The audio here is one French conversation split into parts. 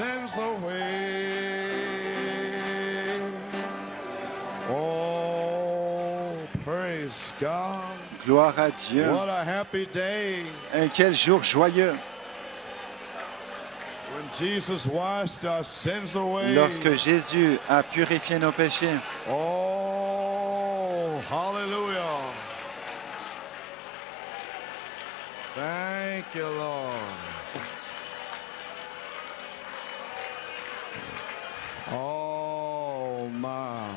sins away. Oh, praise God. Gloire à Dieu. What a happy day. Et quel jour joyeux. When Jesus washed our sins away. Lorsque Jésus a purifié nos péchés. Oh, hallelujah. Thank you, Lord. Oh, my.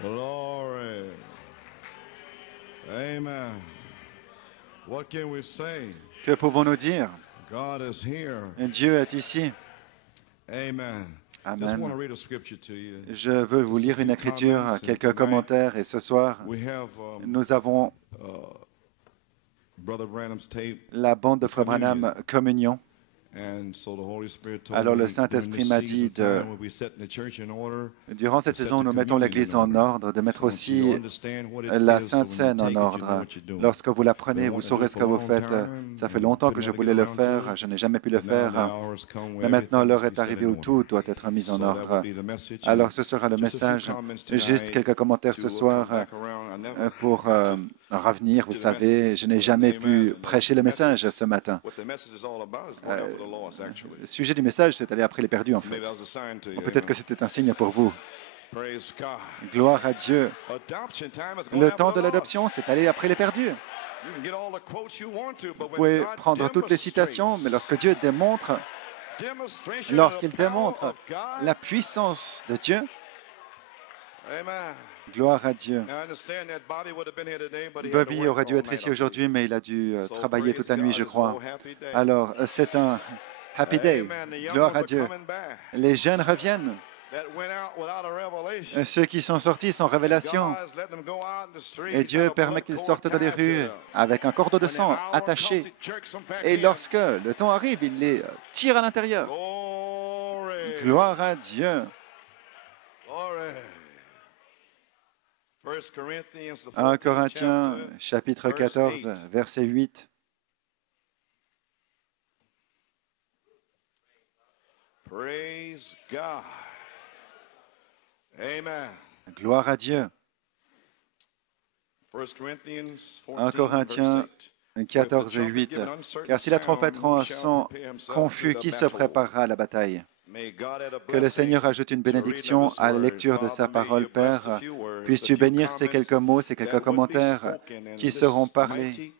Glory. Amen. What can we say? Que pouvons-nous dire? God is here. Dieu est ici. Amen. Just Amen. want to read a scripture to you. Je veux vous lire une écriture, quelques commentaires, et ce soir, We have nous avons Brother Branham's tape. la bande de Frère Branham Communion. And so the Holy Spirit told Alors le me, Saint-Esprit during m'a this dit season of time, we'll be setting the church in order. durant cette saison, nous mettons l'Église en ordre, de mettre aussi la Sainte Seine en ordre. Lorsque vous la prenez, vous saurez ce que vous faites. Ça fait longtemps que je voulais le faire, je n'ai jamais pu le faire. Mais maintenant, l'heure est arrivée où tout doit être mis en ordre. Alors ce sera le message. Juste quelques commentaires ce soir pour revenir. Vous savez, je n'ai jamais pu prêcher le message ce matin. Le sujet du message, c'est aller après les perdus, en fait. Peut-être que c'était un signe pour vous. Gloire à Dieu. Le temps de l'adoption, c'est aller après les perdus. Vous pouvez prendre toutes les citations, mais lorsque Dieu démontre, lorsqu'il démontre la puissance de Dieu, gloire à Dieu. Bobby aurait dû être ici aujourd'hui, mais il a dû travailler toute la nuit, je crois. Alors, c'est un happy day. Gloire à Dieu. Les jeunes reviennent. Ceux qui sont sortis sans révélation. Et Dieu permet qu'ils sortent dans les rues avec un cordon de sang attaché. Et lorsque le temps arrive, il les tire à l'intérieur. Gloire à Dieu. 1 Corinthiens, chapitre 14, verset 8. Praise God. Amen. Gloire à Dieu. 1 Corinthiens 14, 8. Car si la trompette rend un son confus, qui se préparera à la bataille? Que le Seigneur ajoute une bénédiction à la lecture de sa parole, Père. Puisses-tu bénir ces quelques mots, ces quelques commentaires qui seront parlés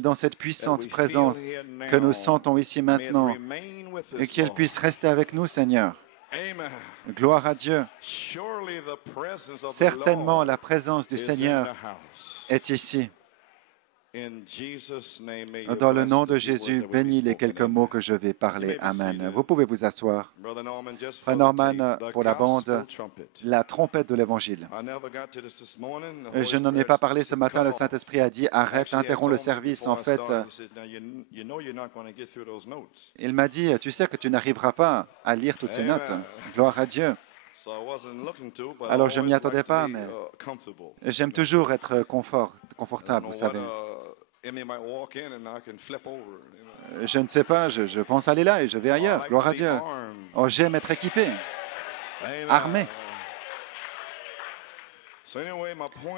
dans cette puissante présence que nous sentons ici maintenant, et qu'elle puisse rester avec nous, Seigneur. Gloire à Dieu. Certainement, la présence du Seigneur est ici. Dans le nom de Jésus, bénis les quelques mots que je vais parler. Amen. Vous pouvez vous asseoir. Frère Norman, pour la bande, la trompette de l'Évangile. Je n'en ai pas parlé ce matin. Le Saint-Esprit a dit, arrête, interromps le service. En fait, il m'a dit, tu sais que tu n'arriveras pas à lire toutes ces notes. Gloire à Dieu. Alors, je ne m'y attendais pas, mais j'aime toujours être confortable, vous savez. Je ne sais pas, je pense aller là et je vais ailleurs. Gloire à Dieu. Oh, j'aime être équipé, armé.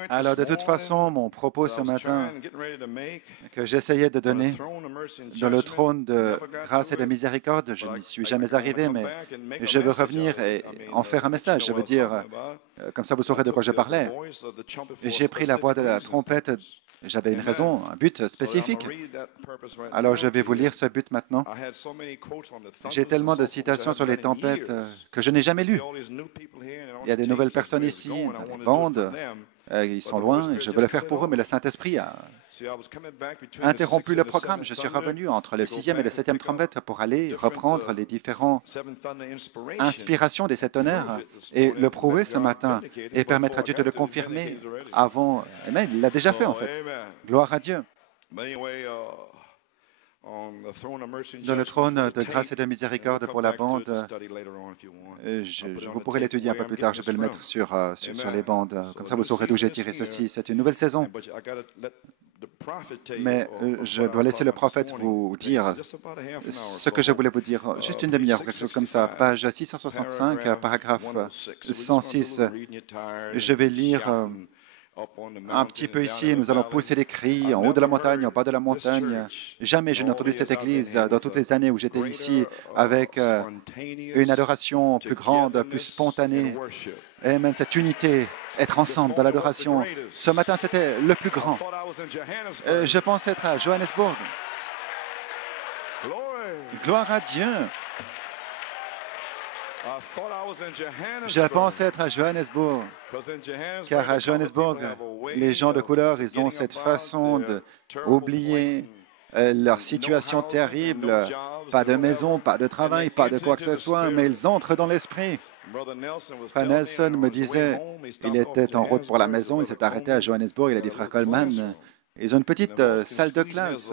Alors, de toute façon, mon propos ce matin que j'essayais de donner dans le trône de grâce et de miséricorde, je n'y suis jamais arrivé, mais je veux revenir et en faire un message. Je veux dire, comme ça vous saurez de quoi je parlais. J'ai pris la voix de la trompette. J'avais une raison, un but spécifique. Alors, je vais vous lire ce but maintenant. J'ai tellement de citations sur les tempêtes que je n'ai jamais lues. Il y a des nouvelles personnes ici, dans les bandes. Ils sont loin, et je veux le faire pour eux, mais le Saint-Esprit a interrompu le programme. Je suis revenu entre le 6e et le 7e trompette pour aller reprendre les différentes inspirations des 7 tonnerres et le prouver ce matin et permettre à Dieu de le confirmer avant. Amen, il l'a déjà fait en fait. Gloire à Dieu. Dans le trône de grâce et de miséricorde pour la bande, vous pourrez l'étudier un peu plus tard, je vais le mettre sur les bandes. Comme ça, vous saurez d'où j'ai tiré ceci. C'est une nouvelle saison. mais je dois laisser le prophète vous dire ce que je voulais vous dire. Juste une demi-heure, quelque chose comme ça. Page 665, paragraphe 106. Je vais lire un petit peu ici. Nous allons pousser des cris en haut de la montagne, en bas de la montagne. Jamais je n'ai entendu cette église dans toutes les années où j'étais ici avec une adoration plus grande, plus spontanée. Amen, cette unité, être ensemble dans l'adoration. Ce matin, c'était le plus grand. Je pense être à Johannesburg. Gloire à Dieu. Je pense être à Johannesburg, car à Johannesburg, les gens de couleur, ils ont cette façon d'oublier leur situation terrible. Pas de maison, pas de travail, pas de quoi que ce soit, mais ils entrent dans l'esprit. Frère Nelson me disait, il était en route pour la maison, il s'est arrêté à Johannesburg, il a dit, Frère Coleman, ils ont une petite salle de classe.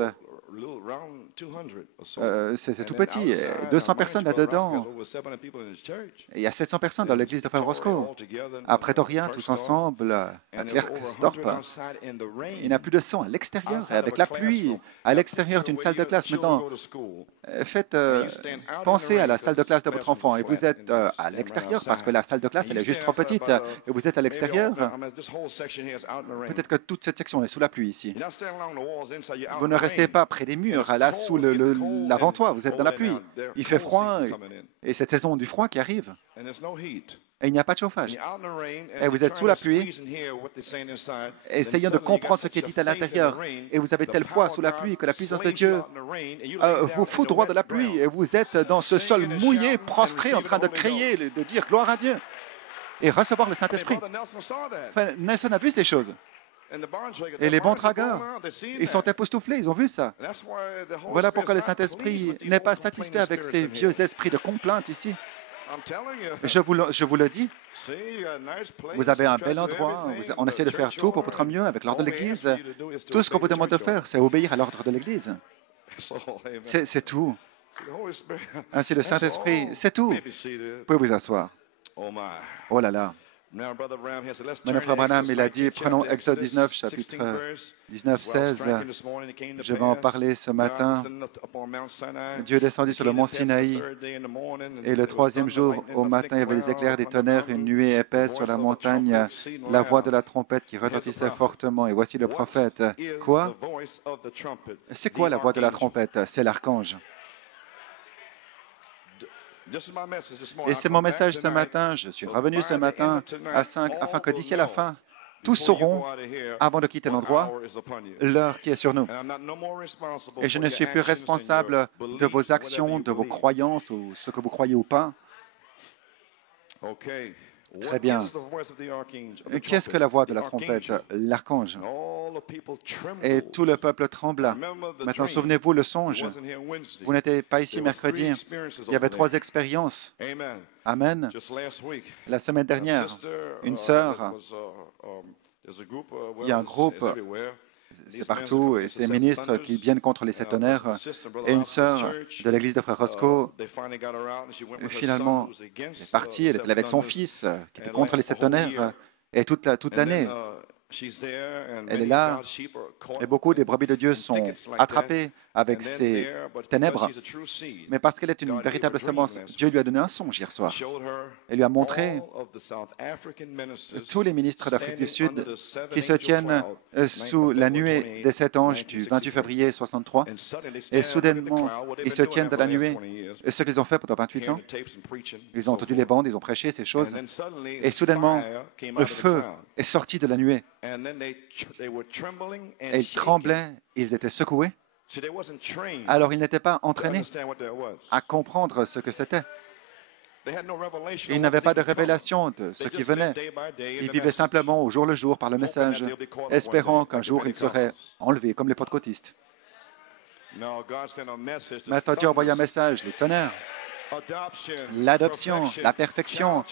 C'est tout petit, 200 personnes là-dedans. Il y a 700 personnes dans l'église de Frère Roscoe. À Pretoria, tous ensemble, à Klerksdorp. Il n'y a plus de son à l'extérieur, avec la pluie, à l'extérieur d'une salle de classe. Maintenant, pensez à la salle de classe de votre enfant et vous êtes à l'extérieur parce que la salle de classe, elle est juste trop petite et vous êtes à l'extérieur. Peut-être que toute cette section est sous la pluie ici. Vous ne restez pas près des murs, là sous l'avant-toit, vous êtes dans la pluie. Il fait froid et cette saison du froid qui arrive. Et il n'y a pas de chauffage. Et vous êtes sous la pluie, essayant de comprendre ce qui est dit à l'intérieur. Et vous avez telle foi sous la pluie que la puissance de Dieu vous foudroie de la pluie. Et vous êtes dans ce sol mouillé, prostré, en train de crier, de dire gloire à Dieu. Et recevoir le Saint-Esprit. Nelson a vu ces choses. Et les bons dragueurs, ils sont époustouflés, ils ont vu ça. Voilà pourquoi le Saint-Esprit n'est pas satisfait avec ces vieux esprits de complainte ici. Je vous le dis, vous avez un bel endroit, on essaie de faire tout pour votre mieux avec l'ordre de l'Église. Tout ce qu'on vous demande de faire, c'est obéir à l'ordre de l'Église. C'est tout. Ainsi, le Saint-Esprit, c'est tout. Vous pouvez vous asseoir. Oh là là. Maintenant, Frère Branham, il a dit, prenons Exode 19, chapitre 19, 16. Je vais en parler ce matin. Dieu est descendu sur le mont Sinaï et le troisième jour, au matin, il y avait des éclairs, des tonnerres, une nuée épaisse sur la montagne, la voix de la trompette qui retentissait fortement. Et voici le prophète. Quoi? C'est quoi la voix de la trompette? C'est l'archange. Et c'est mon message ce matin. Je suis revenu ce matin à 5 afin que d'ici à la fin, tous sauront, avant de quitter l'endroit, l'heure qui est sur nous. Et je ne suis plus responsable de vos actions, de vos croyances ou ce que vous croyez ou pas. Très bien. Qu'est-ce que la voix de la trompette? L'archange. Et tout le peuple trembla. Maintenant, souvenez-vous le songe. Vous n'étiez pas ici mercredi. Il y avait 3 expériences. Amen. La semaine dernière, une sœur, il y a un groupe, c'est partout, et ces ministres qui viennent contre les 7 tonnerres, et une sœur de l'église de Frère Roscoe, finalement, est partie, elle était avec son fils, qui était contre les 7 tonnerres, et toute l'année, elle est là, et beaucoup des brebis de Dieu sont attrapées avec ces ténèbres, mais parce qu'elle est une véritable semence, Dieu lui a donné un songe hier soir. Elle lui a montré tous les ministres d'Afrique du Sud qui se tiennent sous la nuée des 7 anges du 28 février 63, et soudainement, ils se tiennent dans la nuée. Et ce qu'ils ont fait pendant 28 ans, ils ont entendu les bandes, ils ont prêché ces choses, et soudainement, le feu est sorti de la nuée. Et ils tremblaient, ils étaient secoués. Alors, ils n'étaient pas entraînés à comprendre ce que c'était. Ils n'avaient pas de révélation de ce qui venait. Ils vivaient simplement au jour le jour par le message, espérant qu'un jour ils seraient enlevés comme les pentecôtistes. Maintenant, Dieu a envoyé un message, les tonnerres, l'adoption, la perfection,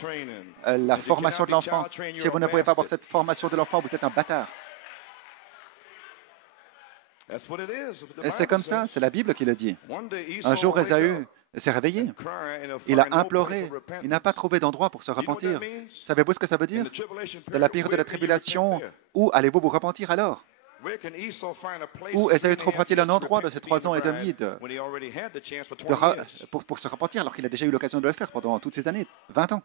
la formation de l'enfant. Si vous ne pouvez pas avoir cette formation de l'enfant, vous êtes un bâtard. Et c'est comme ça, c'est la Bible qui le dit. Un jour, Ésaü s'est réveillé. Il a imploré. Il n'a pas trouvé d'endroit pour se repentir. Savez-vous ce que ça veut dire? De la période de la tribulation, où allez-vous vous repentir alors? Où Ésaü trouvera-t-il un endroit de ces 3 ans et demi pour se repentir alors qu'il a déjà eu l'occasion de le faire pendant toutes ces années, 20 ans?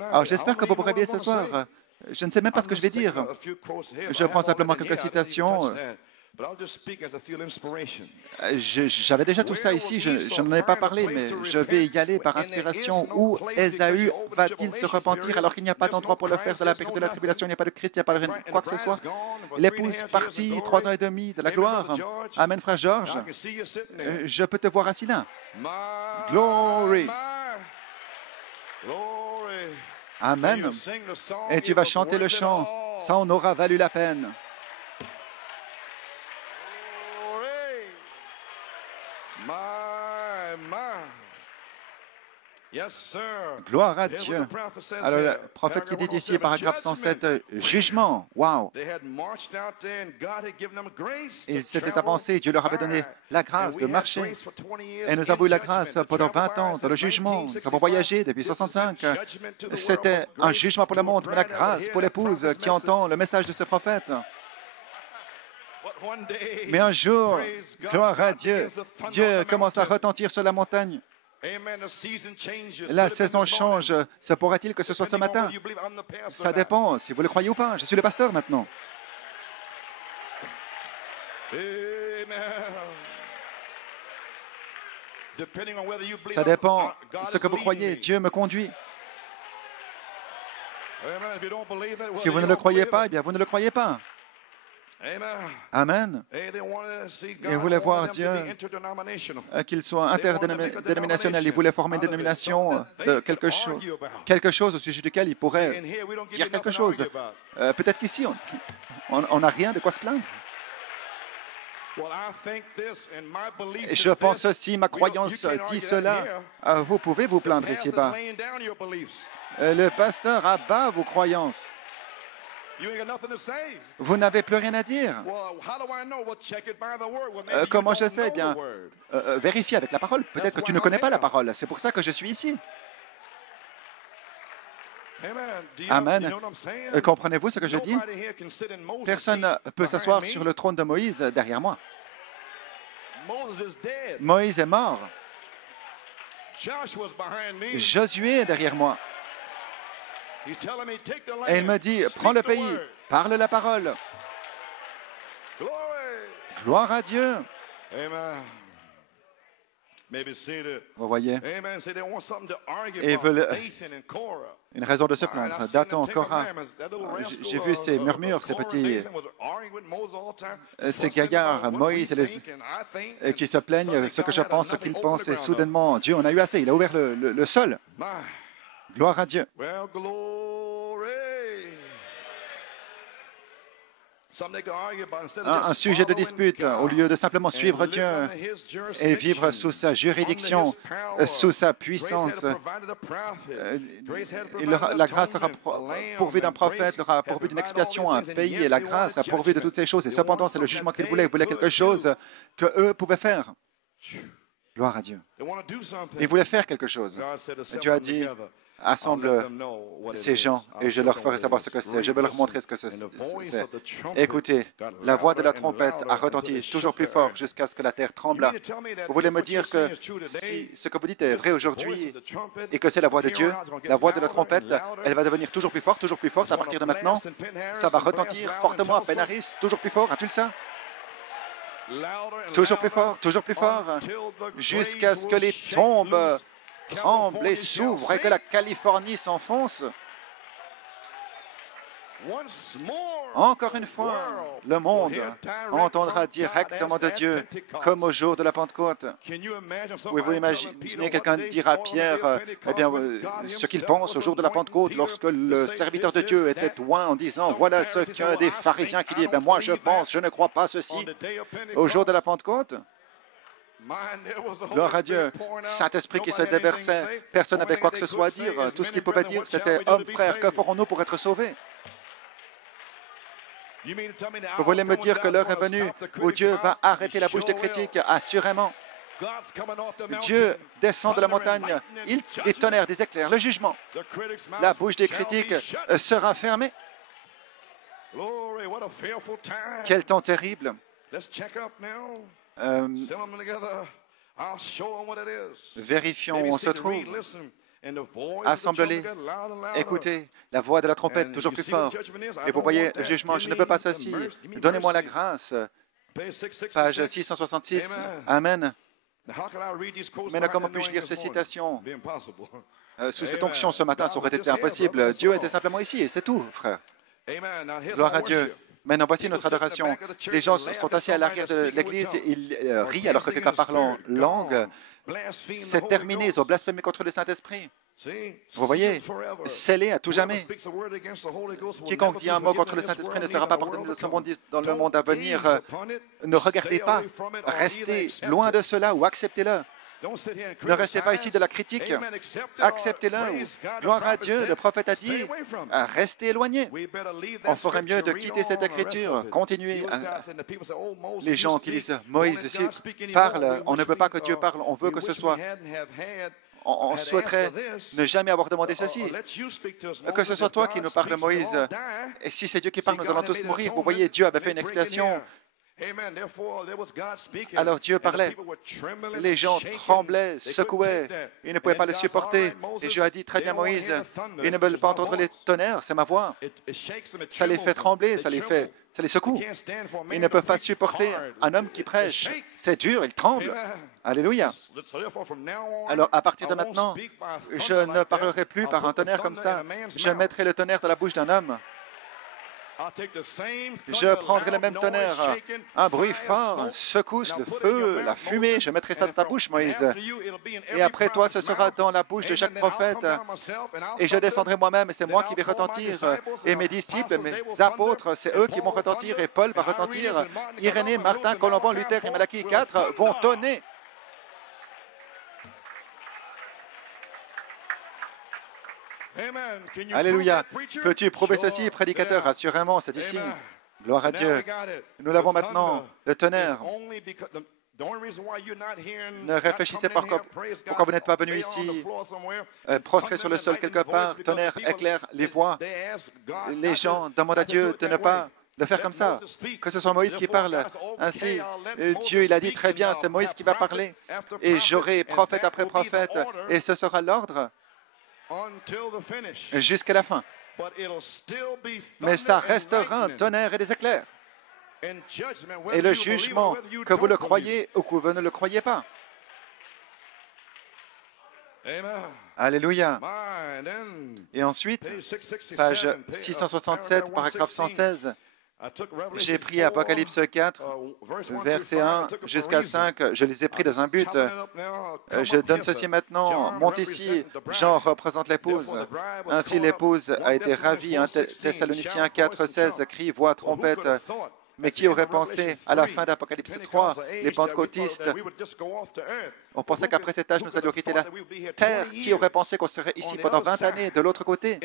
Alors j'espère que vous vous réveillez ce soir. Je ne sais même pas ce que je vais dire. Je prends simplement quelques citations. J'avais déjà tout ça ici, je n'en ai pas parlé, mais je vais y aller par inspiration. Où Ésaü va-t-il se repentir alors qu'il n'y a pas d'endroit pour le faire de la période de la tribulation, il n'y a pas de Christ, il n'y a pas de quoi que ce soit? L'épouse partie, 3 ans et demi de la gloire. Amen, frère Georges. Je peux te voir assis là. Glory. Amen. Et tu vas chanter le chant. Ça en aura valu la peine. Gloire à Dieu. Alors, le prophète qui dit ici, paragraphe 107, jugement. Wow. Ils s'étaient avancés, Dieu leur avait donné la grâce de marcher. Et nous avons eu la grâce pendant 20 ans dans le jugement. Nous avons voyagé depuis 65. C'était un jugement pour le monde, mais la grâce pour l'épouse qui entend le message de ce prophète. Mais un jour, gloire à Dieu, Dieu commence à retentir sur la montagne. La saison change. Se pourrait-il que ce soit ce matin? Ça dépend, si vous le croyez ou pas. Je suis le pasteur maintenant. Ça dépend ce que vous croyez. Dieu me conduit. Si vous ne le croyez pas, eh bien, vous ne le croyez pas. Amen. Ils voulaient voir Dieu qu'il soit interdénominationnel. Ils voulaient former une dénomination de quelque chose au sujet duquel ils pourraient dire quelque chose. Peut-être qu'ici, on n'a rien de quoi se plaindre. Je pense aussi, ma croyance dit cela. Vous pouvez vous plaindre ici-bas. Le pasteur abat vos croyances. Vous n'avez plus rien à dire. Comment je sais? Eh bien, vérifiez avec la parole. Peut-être que tu ne connais pas la parole. C'est pour ça que je suis ici. Amen. Comprenez-vous ce que je dis? Personne ne peut s'asseoir sur le trône de Moïse derrière moi. Moïse est mort. Josué est derrière moi. Et il me dit, prends le pays, parle la parole. Gloire à Dieu. Vous voyez? Et ils veulent une raison de se plaindre. Dathan, Korah, j'ai vu ces murmures, ces gaillards, Moïse, qui se plaignent, ce que je pense, ce qu'ils pensent, et soudainement, Dieu en a eu assez, il a ouvert le sol. Gloire à Dieu. Un sujet de dispute, au lieu de simplement suivre Dieu et vivre sous sa juridiction, sous sa puissance. La grâce leur a pourvu d'un prophète, leur a pourvu d'une expiation, un pays, et la grâce a pourvu de toutes ces choses. Et cependant, c'est le jugement qu'ils voulaient. Ils voulaient quelque chose qu'eux pouvaient faire. Gloire à Dieu. Ils voulaient faire quelque chose. Dieu a dit, assemble ces gens et je leur ferai savoir ce que c'est. Je vais leur montrer ce que c'est. Écoutez, la voix de la trompette a retenti toujours plus fort jusqu'à ce que la terre trembla. Vous voulez me dire que si ce que vous dites est vrai aujourd'hui et que c'est la voix de Dieu, la voix de la trompette, elle va devenir toujours plus forte à partir de maintenant. Ça va retentir fortement à Penaris, toujours plus fort à Tulsa. Toujours plus fort, jusqu'à ce que les tombes tremblent et s'ouvrent et que la Californie s'enfonce. Encore une fois, le monde entendra directement de Dieu, comme au jour de la Pentecôte. Pouvez-vous imaginer quelqu'un dire à Pierre ce qu'il pense au jour de la Pentecôte, lorsque le serviteur de Dieu était loin en disant « Voilà ce qu'un des pharisiens qui dit, moi je pense, je ne crois pas ceci. » Au jour de la Pentecôte, gloire à Dieu, Saint-Esprit qui se déversait, personne n'avait quoi que ce soit à dire. Tout ce qu'il pouvait dire, c'était « Hommes, frères, que ferons-nous pour être sauvés ?» Vous voulez me dire que l'heure est venue où Dieu va arrêter la bouche des critiques? Assurément. Dieu descend de la montagne, des tonnerres, des éclairs, le jugement. La bouche des critiques sera fermée. Quel temps terrible. Vérifions où on se trouve. Assemblez-les. Écoutez la voix de la trompette toujours plus fort. Et vous voyez le jugement. Je ne veux pas ceci. Donnez-moi la grâce. Page 666. Amen. Mais comment puis-je lire ces citations? Sous cette onction ce matin, ça aurait été impossible. Dieu était simplement ici et c'est tout, frère. Gloire à Dieu. Maintenant, voici notre adoration. Les gens sont assis à l'arrière de l'église, ils rient alors que quelqu'un parle en langue. C'est terminé, ils ont blasphémé contre le Saint-Esprit. Vous voyez, scellé à tout jamais. Quiconque dit un mot contre le Saint-Esprit ne sera pas porté dans le monde à venir. Ne regardez pas, restez loin de cela ou acceptez-le. Ne restez pas ici de la critique. Acceptez-le. Gloire à Dieu, le prophète a dit, restez éloignés. On ferait mieux de quitter cette écriture, continuer. Les gens qui disent, Moïse, s'il parle, on ne veut pas que Dieu parle, on veut que ce soit... On souhaiterait ne jamais avoir demandé ceci. Que ce soit toi qui nous parles, Moïse. Et si c'est Dieu qui parle, nous allons tous mourir. Vous voyez, Dieu avait fait une expiation. Alors Dieu parlait. Les gens tremblaient, secouaient. Ils ne pouvaient pas le supporter. Et Dieu a dit, très bien Moïse, ils ne veulent pas entendre les tonnerres, c'est ma voix. Ça les fait trembler, ça les secoue. Ils ne peuvent pas supporter un homme qui prêche. C'est dur, ils tremblent. Alléluia. Alors à partir de maintenant, je ne parlerai plus par un tonnerre comme ça. Je mettrai le tonnerre dans la bouche d'un homme. Je prendrai le même tonnerre, un bruit fort, secousse, le feu, la fumée, je mettrai ça dans ta bouche, Moïse. Et après toi, ce sera dans la bouche de chaque prophète. Et je descendrai moi-même, et c'est moi qui vais retentir. Et mes disciples, mes apôtres, c'est eux qui vont retentir, et Paul va retentir. Irénée, Martin, Colomban, Luther et Malachie 4 vont tonner. Alléluia. Peux-tu prouver ceci, prédicateur? Assurément, c'est ici. Gloire à Dieu. Nous l'avons maintenant, le tonnerre. Ne réfléchissez pas pourquoi vous n'êtes pas venu ici, prostré sur le sol quelque part, tonnerre, éclair, les voix. Les gens demandent à Dieu de ne pas le faire comme ça, que ce soit Moïse qui parle. Ainsi, Dieu, il a dit très bien, c'est Moïse qui va parler. Et j'aurai prophète après prophète, et ce sera l'ordre jusqu'à la fin. Mais ça restera un tonnerre et des éclairs. Et le jugement, que vous le croyez ou que vous ne le croyez pas. Alléluia. Et ensuite, page 667, paragraphe 116, j'ai pris Apocalypse 4, verset 1 jusqu'à 5. Je les ai pris dans un but. Je donne ceci maintenant. Monte ici. Jean représente l'épouse. Ainsi, l'épouse a été ravie. Thessaloniciens 4, 16, cri, voix, trompette. Mais qui aurait pensé à la fin d'Apocalypse 3, les pentecôtistes, on pensait qu'après cet âge, nous allions quitter la terre. Qui aurait pensé qu'on serait ici pendant 20 années de l'autre côté?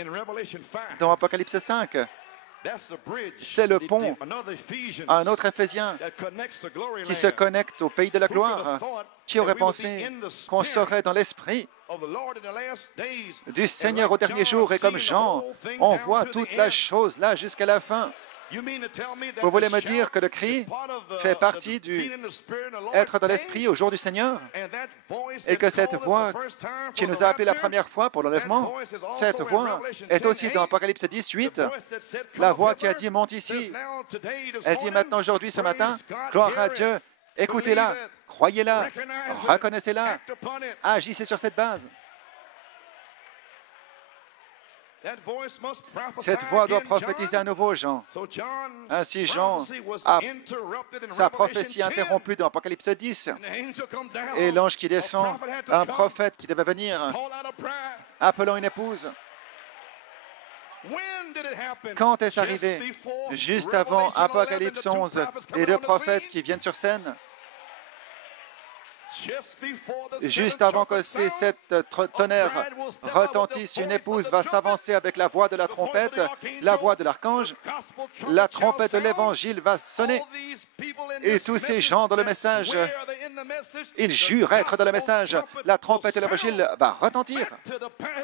Dans Apocalypse 5, c'est le pont à un autre Éphésien qui se connecte au pays de la gloire. Qui aurait pensé qu'on serait dans l'esprit du Seigneur au dernier jour? Et comme Jean, on voit toute la chose là jusqu'à la fin. Vous voulez me dire que le cri fait partie du être dans l'esprit au jour du Seigneur? Et que cette voix qui nous a appelés la première fois pour l'enlèvement, cette voix est aussi dans Apocalypse 18, la voix qui a dit « Monte ici ». Elle dit maintenant aujourd'hui, ce matin, gloire à Dieu, écoutez-la, croyez-la, reconnaissez-la, agissez sur cette base. Cette voix doit prophétiser à nouveau, Jean. Ainsi, Jean a sa prophétie interrompue dans Apocalypse 10. Et l'ange qui descend, un prophète qui devait venir, appelant une épouse. Quand est-ce arrivé? Juste avant Apocalypse 11, les deux prophètes qui viennent sur scène. Juste avant que ces sept tonnerres retentissent, une épouse va s'avancer avec la voix de la trompette, la voix de l'archange, la trompette de l'évangile va sonner. Et tous ces gens dans le message, ils jurent être dans le message. La trompette de l'évangile va retentir.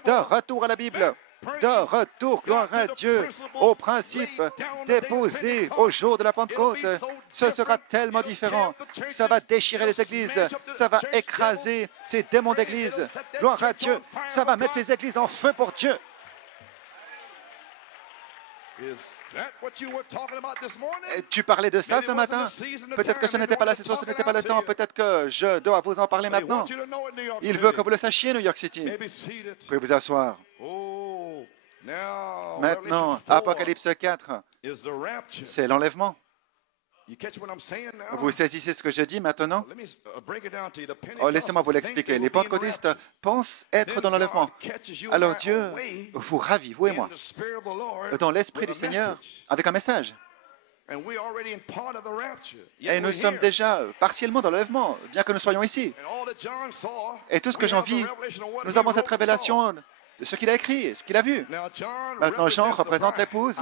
De retour à la Bible. de retour. Gloire à Dieu, aux principes déposés au jour de la Pentecôte. Ce sera tellement différent. Ça va déchirer les églises. Ça va écraser ces démons d'église. Gloire à Dieu. Ça va mettre ces églises en feu pour Dieu. Tu parlais de ça ce matin? Peut-être que ce n'était pas la saison, ce n'était pas le temps. Peut-être que je dois vous en parler maintenant. Il veut que vous le sachiez, New York City. Vous pouvez vous asseoir. Maintenant, Apocalypse 4, c'est l'enlèvement. Vous saisissez ce que je dis maintenant? Oh, laissez-moi vous l'expliquer. Les pentecôtistes pensent être dans l'enlèvement. Alors Dieu vous ravit, vous et moi, dans l'Esprit du Seigneur, avec un message. Et nous sommes déjà partiellement dans l'enlèvement, bien que nous soyons ici. Et tout ce que Jean vit, nous avons cette révélation de ce qu'il a écrit, ce qu'il a vu. Maintenant, Jean représente l'épouse.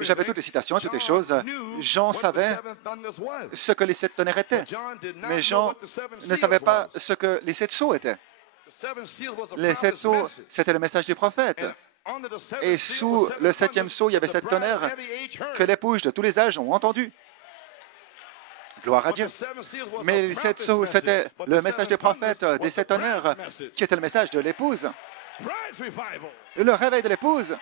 J'avais toutes les citations, toutes les choses. Jean savait ce que les 7 tonnerres étaient. Mais Jean ne savait pas ce que les 7 sceaux étaient. Les 7 sceaux, c'était le message du prophète. Et sous le 7e sceau, il y avait 7 tonnerres que les bouches de tous les âges ont entendu. Gloire à Dieu. Mais les 7 sceaux, c'était le message du prophète des 7 tonnerres, qui était le message de l'épouse. Le réveil de l'épouse.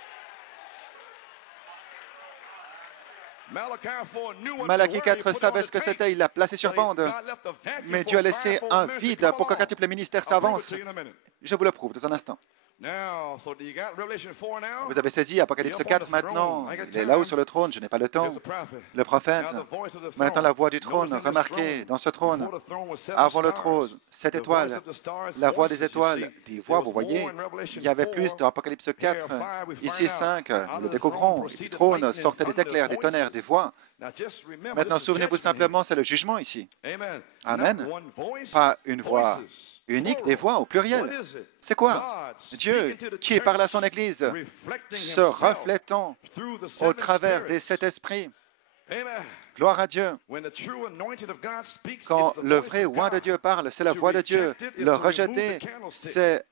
Malachie 4 savait ce que c'était, il l'a placé sur bande. Mais Dieu a laissé un vide pour que quintuple ministère s'avance. Je vous le prouve dans un instant. Vous avez saisi Apocalypse 4 maintenant. Il est là-haut sur le trône, je n'ai pas le temps. Le prophète, maintenant la voix du trône, remarquez, dans ce trône, avant le trône, 7 étoiles, la voix des étoiles, des voix, vous voyez, il y avait plus dans Apocalypse 4, ici 5, nous le découvrons, du trône sortaient des éclairs, des tonnerres, des voix. Maintenant, souvenez-vous simplement, c'est le jugement ici. Amen. Pas une voix unique, des voix au pluriel. C'est quoi? Dieu qui parle à son Église, se reflétant au travers des 7 esprits. Gloire à Dieu. Quand le vrai oint de Dieu parle, c'est la voix de Dieu. Le rejeter, c'est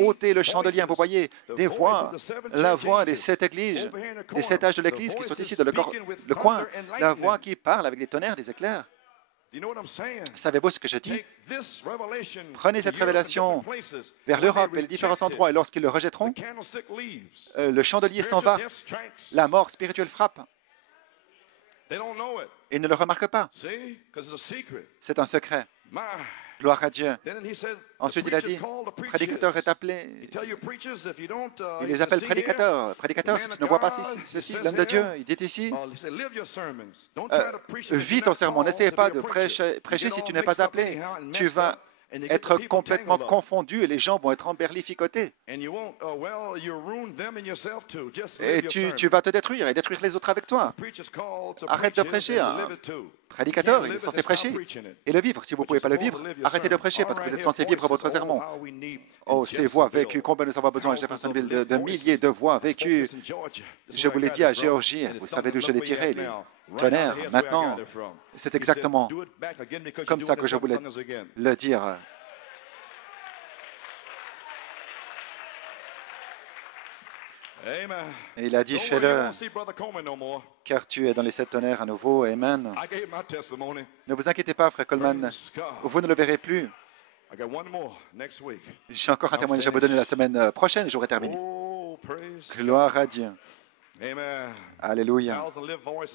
ôter le chandelier. Vous voyez, des voix, la voix des 7 églises, des 7 âges de l'Église qui sont ici dans le coin. La voix qui parle avec des tonnerres, des éclairs. Savez-vous ce que je dis? Prenez cette révélation vers l'Europe et les différents endroits, et lorsqu'ils le rejetteront, le chandelier s'en va. La mort spirituelle frappe. Ils ne le remarquent pas. C'est un secret. Gloire à Dieu. Ensuite, il a dit, prédicateur est appelé. Il les appelle prédicateurs. Prédicateur, si tu ne vois pas ceci, l'homme de Dieu, il dit ici, vis ton sermon. N'essayez pas de prêcher si tu n'es pas appelé. Tu vas être complètement confondu et les gens vont être emberlificotés. Et tu vas te détruire et détruire les autres avec toi. Arrête de prêcher. Un prédicateur, il est censé prêcher et le vivre. Si vous ne pouvez pas le vivre, arrêtez de prêcher parce que vous êtes censé vivre votre sermon. Oh, ces voix vécues, combien nous avons besoin à Jeffersonville de milliers de voix vécues. Je vous l'ai dit à Géorgie, vous savez d'où je l'ai tiré, les tonnerres. Maintenant, c'est exactement comme ça que je voulais le dire. Et il a dit, fais-le, car tu es dans les 7 tonnerres à nouveau. Amen. Ne vous inquiétez pas, frère Coleman, vous ne le verrez plus. J'ai encore un témoignage à vous donner la semaine prochaine et j'aurai terminé. Gloire à Dieu. Alléluia.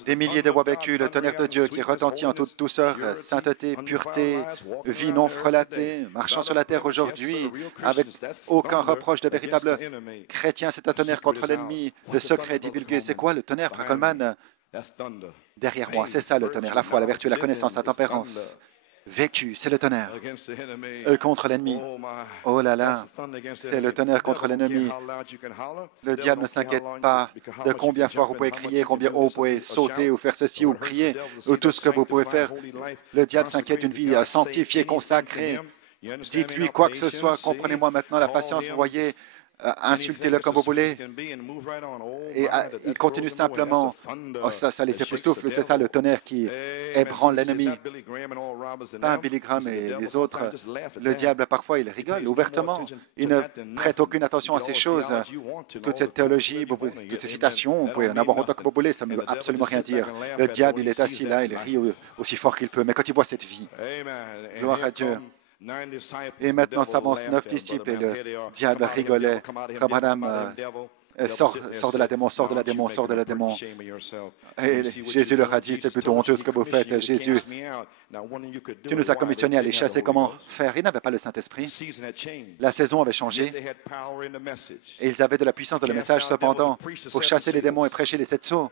Des milliers de voix vécues, le tonnerre de Dieu qui retentit en toute douceur, sainteté, pureté, vie non frelatée, marchant sur la terre aujourd'hui avec aucun reproche de véritable chrétien. C'est un tonnerre contre l'ennemi, de secret divulgué. C'est quoi le tonnerre, frère Coleman? Derrière moi, c'est ça le tonnerre, la foi, la vertu, la connaissance, la tempérance. Vécu, c'est le tonnerre contre l'ennemi. Oh là là, c'est le tonnerre contre l'ennemi. Le diable ne s'inquiète pas de combien fort vous pouvez crier, combien haut vous pouvez sauter ou faire ceci ou crier, ou tout ce que vous pouvez faire. Le diable s'inquiète d'une vie sanctifiée, consacrée. Dites-lui quoi que ce soit, comprenez-moi maintenant la patience, vous voyez. insultez-le comme vous voulez. Et il continue simplement. Oh, ça les époustoufle, c'est ça le tonnerre qui ébranle l'ennemi. Pas Billy Graham et les autres. Le diable, parfois, il rigole ouvertement. Il ne prête aucune attention à ces choses. Toute cette théologie, toutes ces citations, vous pouvez en avoir autant que vous voulez, ça ne veut absolument rien dire. Le diable, il est assis là, il rit aussi fort qu'il peut. Mais quand il voit cette vie, gloire à Dieu. Et maintenant s'avancent 9 disciples et le diable rigolait. Frère Branham sort de la démon, sort de la démon, sort de la démon. Et Jésus leur a dit, c'est plutôt honteux ce que vous faites. Jésus, tu nous as commissionné à les chasser. Comment faire? Ils n'avaient pas le Saint-Esprit. La saison avait changé. Et ils avaient de la puissance dans le message, cependant, pour chasser les démons et prêcher les 7 sceaux.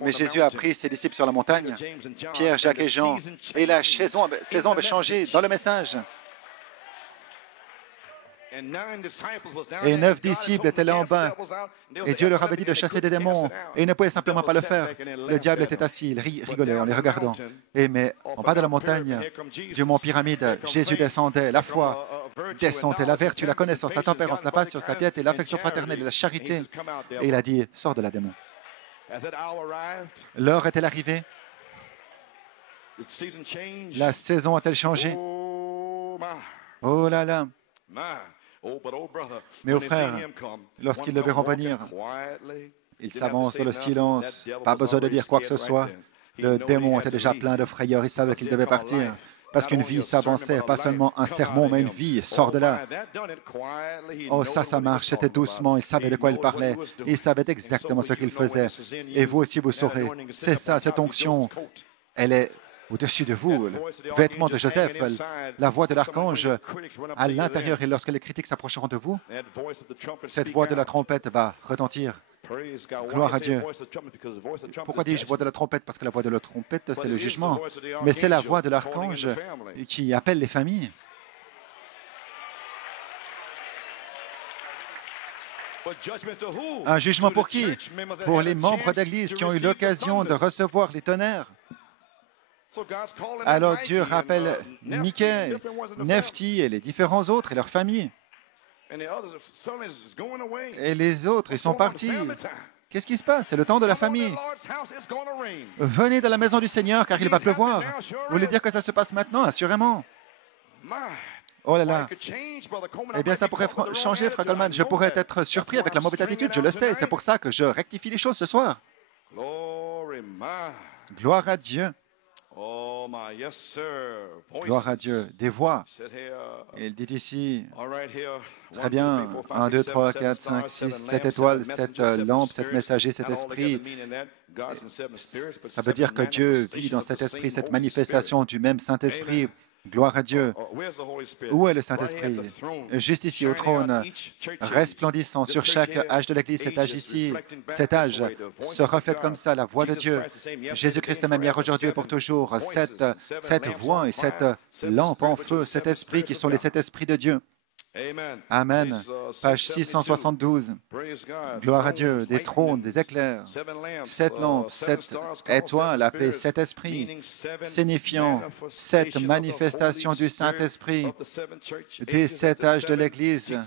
Mais Jésus a pris ses disciples sur la montagne, Pierre, Jacques et Jean, et la saison avait changé dans le message. Et 9 disciples étaient là en bas, et Dieu leur avait dit de chasser des démons, et ils ne pouvaient simplement pas le faire. Le diable était assis, il rigolait en les regardant. Mais en bas de la montagne, du mont Pyramide, Jésus descendait, la foi descendait, la vertu, la connaissance, la tempérance, la patience, la piété, l'affection fraternelle et la charité. Et il a dit, sors de la démon. L'heure est-elle arrivée? La saison a-t-elle changé? Oh là là! Mais aux frères, lorsqu'ils le verront venir, ils s'avancent dans le silence, pas besoin de dire quoi que ce soit. Le démon était déjà plein de frayeur, il savait qu'il devait partir. Parce qu'une vie s'avançait, pas seulement un sermon, mais une vie sort de là. Oh, ça marche, c'était doucement, il savait de quoi il parlait, il savait exactement ce qu'il faisait. Et vous aussi, vous saurez. C'est ça, cette onction, elle est au-dessus de vous, le vêtement de Joseph, la voix de l'archange à l'intérieur. Et lorsque les critiques s'approcheront de vous, cette voix de la trompette va retentir. Gloire à Dieu. Pourquoi dis-je voix de la trompette? Parce que la voix de la trompette, c'est le jugement. Mais c'est la voix de l'archange qui appelle les familles. Un jugement pour qui? Pour les membres d'Église qui ont eu l'occasion de recevoir les tonnerres. Alors Dieu rappelle Mickey, Nephti et les différents autres et leurs familles. Et les autres, ils sont partis. Qu'est-ce qui se passe? C'est le temps de la famille. Venez dans la maison du Seigneur, car il va pleuvoir. Vous voulez dire que ça se passe maintenant? Assurément. Oh là là. Eh bien, ça pourrait changer, Frère Coleman. Je pourrais être surpris avec la mauvaise attitude, je le sais. C'est pour ça que je rectifie les choses ce soir. Gloire à Dieu. Gloire à Dieu. Des voix. Il dit ici, très bien, 1, 2, 3, 4, 5, 6, 7 étoiles, 7 lampes, 7 messagers, 7 esprits. Ça veut dire que Dieu vit dans cet esprit, cette manifestation du même Saint-Esprit. Gloire à Dieu. Où est le Saint-Esprit? Juste ici, au trône, resplendissant sur chaque âge de l'Église. Cet âge ici, cet âge se reflète comme ça, la voix de Dieu. Jésus-Christ est même hier, aujourd'hui et pour toujours. Cette voix et cette lampe en feu, cet esprit qui sont les 7 esprits de Dieu. Amen. Page 672. Gloire à Dieu. Des trônes, des éclairs, 7 lampes, 7 étoiles appelées 7 esprits, signifiant 7 manifestations du Saint-Esprit des 7 âges de l'Église,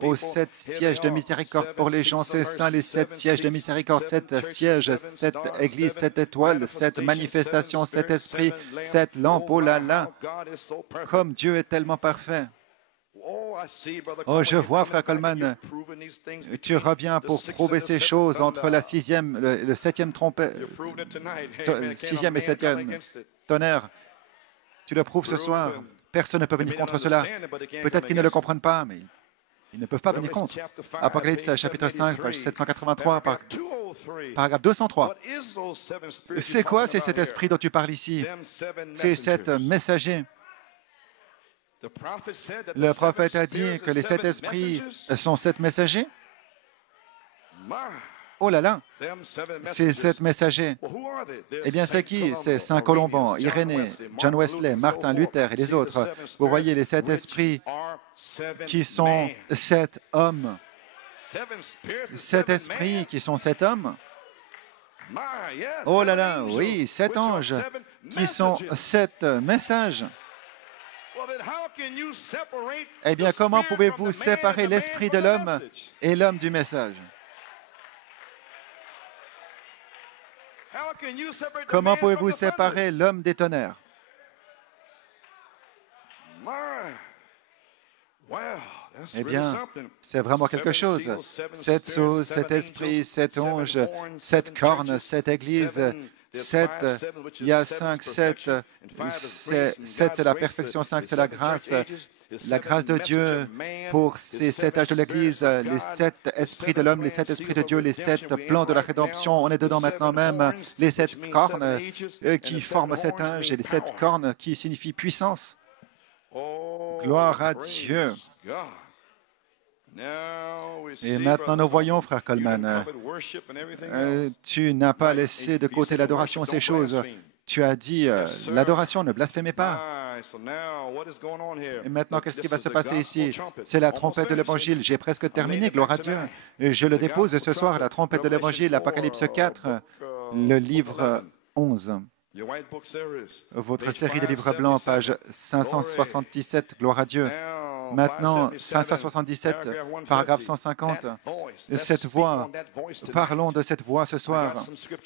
aux 7 sièges de miséricorde pour les gens, c'est ça, les 7 sièges de miséricorde, 7 sièges, 7 églises, 7 étoiles, 7 manifestations, 7 esprits, 7 lampes. Oh là là, comme Dieu est tellement parfait. Oh, je vois, Frère Coleman, tu reviens pour prouver ces choses entre la 6e, le 7e trompette, 6e et 7e tonnerre. Tu le prouves ce soir. Personne ne peut venir contre cela. Peut-être qu'ils ne le comprennent pas, mais ils ne peuvent pas venir contre. Apocalypse, chapitre 5, page 783, paragraphe 203. C'est quoi, c'est cet esprit dont tu parles ici? C'est cet messager. Le prophète a dit que les 7 esprits sont 7 messagers. Oh là là, ces 7 messagers. Eh bien, c'est qui? C'est Saint Colomban, Irénée, John Wesley, Martin Luther et les autres. Vous voyez les 7 esprits qui sont 7 hommes. 7 esprits qui sont 7 hommes. Oh là là, oui, 7 anges qui sont 7 messages. Eh bien, comment pouvez-vous séparer l'esprit de l'homme et l'homme du message? Comment pouvez-vous séparer l'homme des tonnerres? Eh bien, c'est vraiment quelque chose. 7 sceaux, 7 esprits, 7 anges, 7 cornes, 7 églises, 7, il y a 5, 7. 7, c'est la perfection, 5, c'est la grâce. La grâce de Dieu pour ces 7 âges de l'Église, les 7 esprits de l'homme, les 7 esprits de Dieu, les 7 plans de la rédemption. On est dedans maintenant même. Les 7 cornes qui forment 7 âges et les 7 cornes qui signifient puissance. Gloire à Dieu. Et maintenant, nous voyons, frère Coleman, tu n'as pas laissé de côté l'adoration, ces choses. Tu as dit, l'adoration, ne blasphémez pas. Et maintenant, qu'est-ce qui va se passer ici? C'est la trompette de l'Évangile. J'ai presque terminé, gloire à Dieu. Et je le dépose ce soir, la trompette de l'Évangile, Apocalypse 4, le livre 11. Votre série de livres blancs, page 577, gloire à Dieu. Maintenant, 577, paragraphe 150, cette voix, parlons de cette voix ce soir.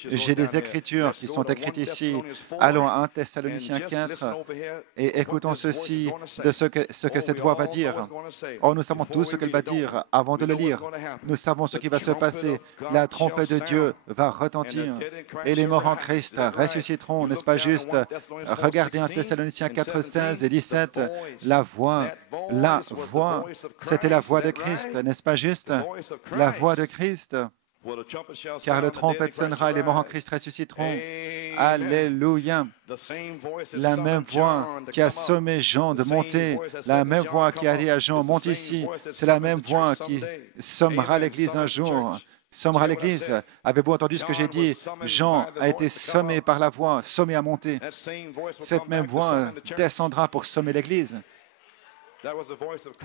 J'ai des écritures qui sont écrites ici. Allons à 1 Thessaloniciens 4 et écoutons ceci de ce que cette voix va dire. Oh, nous savons tous ce qu'elle va dire avant de le lire. Nous savons ce qui va se passer. La trompette de Dieu va retentir et les morts en Christ ressusciteront, n'est-ce pas juste? Regardez 1 Thessaloniciens 4, 16 et 17. La voix, c'était la voix de Christ, n'est-ce pas juste? La voix de Christ. Car le trompette sonnera et les morts en Christ ressusciteront. Alléluia. La même voix qui a sommé Jean de monter, la même voix qui a dit à Jean, monte ici, c'est la même voix qui sommera l'Église un jour. Sommera l'Église. Avez-vous entendu ce que j'ai dit? Jean a été sommé par la voix, sommé à monter. Cette même voix descendra pour sommer l'Église.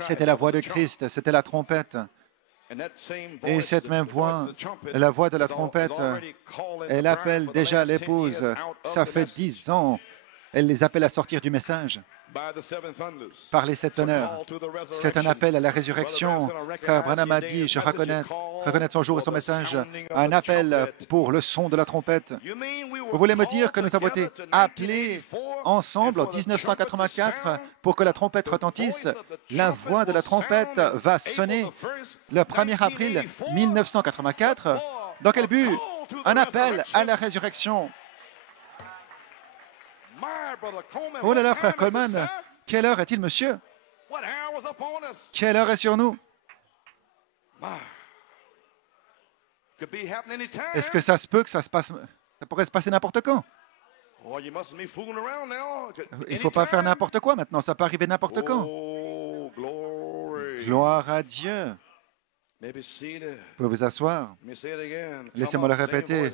C'était la voix de Christ, c'était la trompette. Et cette même voix, la voix de la trompette, elle appelle déjà l'épouse. Ça fait 10 ans, elle les appelle à sortir du message par les 7 tonnerres. C'est un appel à la résurrection, car Branham a dit, je reconnais son jour et son message, un appel pour le son de la trompette. Vous voulez me dire que nous avons été appelés ensemble en 1984 pour que la trompette retentisse? La voix de la trompette va sonner le 1er avril 1984. Dans quel but? Un appel à la résurrection. Oh là là, frère Coleman, quelle heure est-il, monsieur? Quelle heure est sur nous? Est-ce que ça se peut que ça pourrait se passer n'importe quand? Il ne faut pas faire n'importe quoi maintenant, ça peut arriver n'importe quand. Gloire à Dieu. Vous pouvez vous asseoir. Laissez-moi le répéter.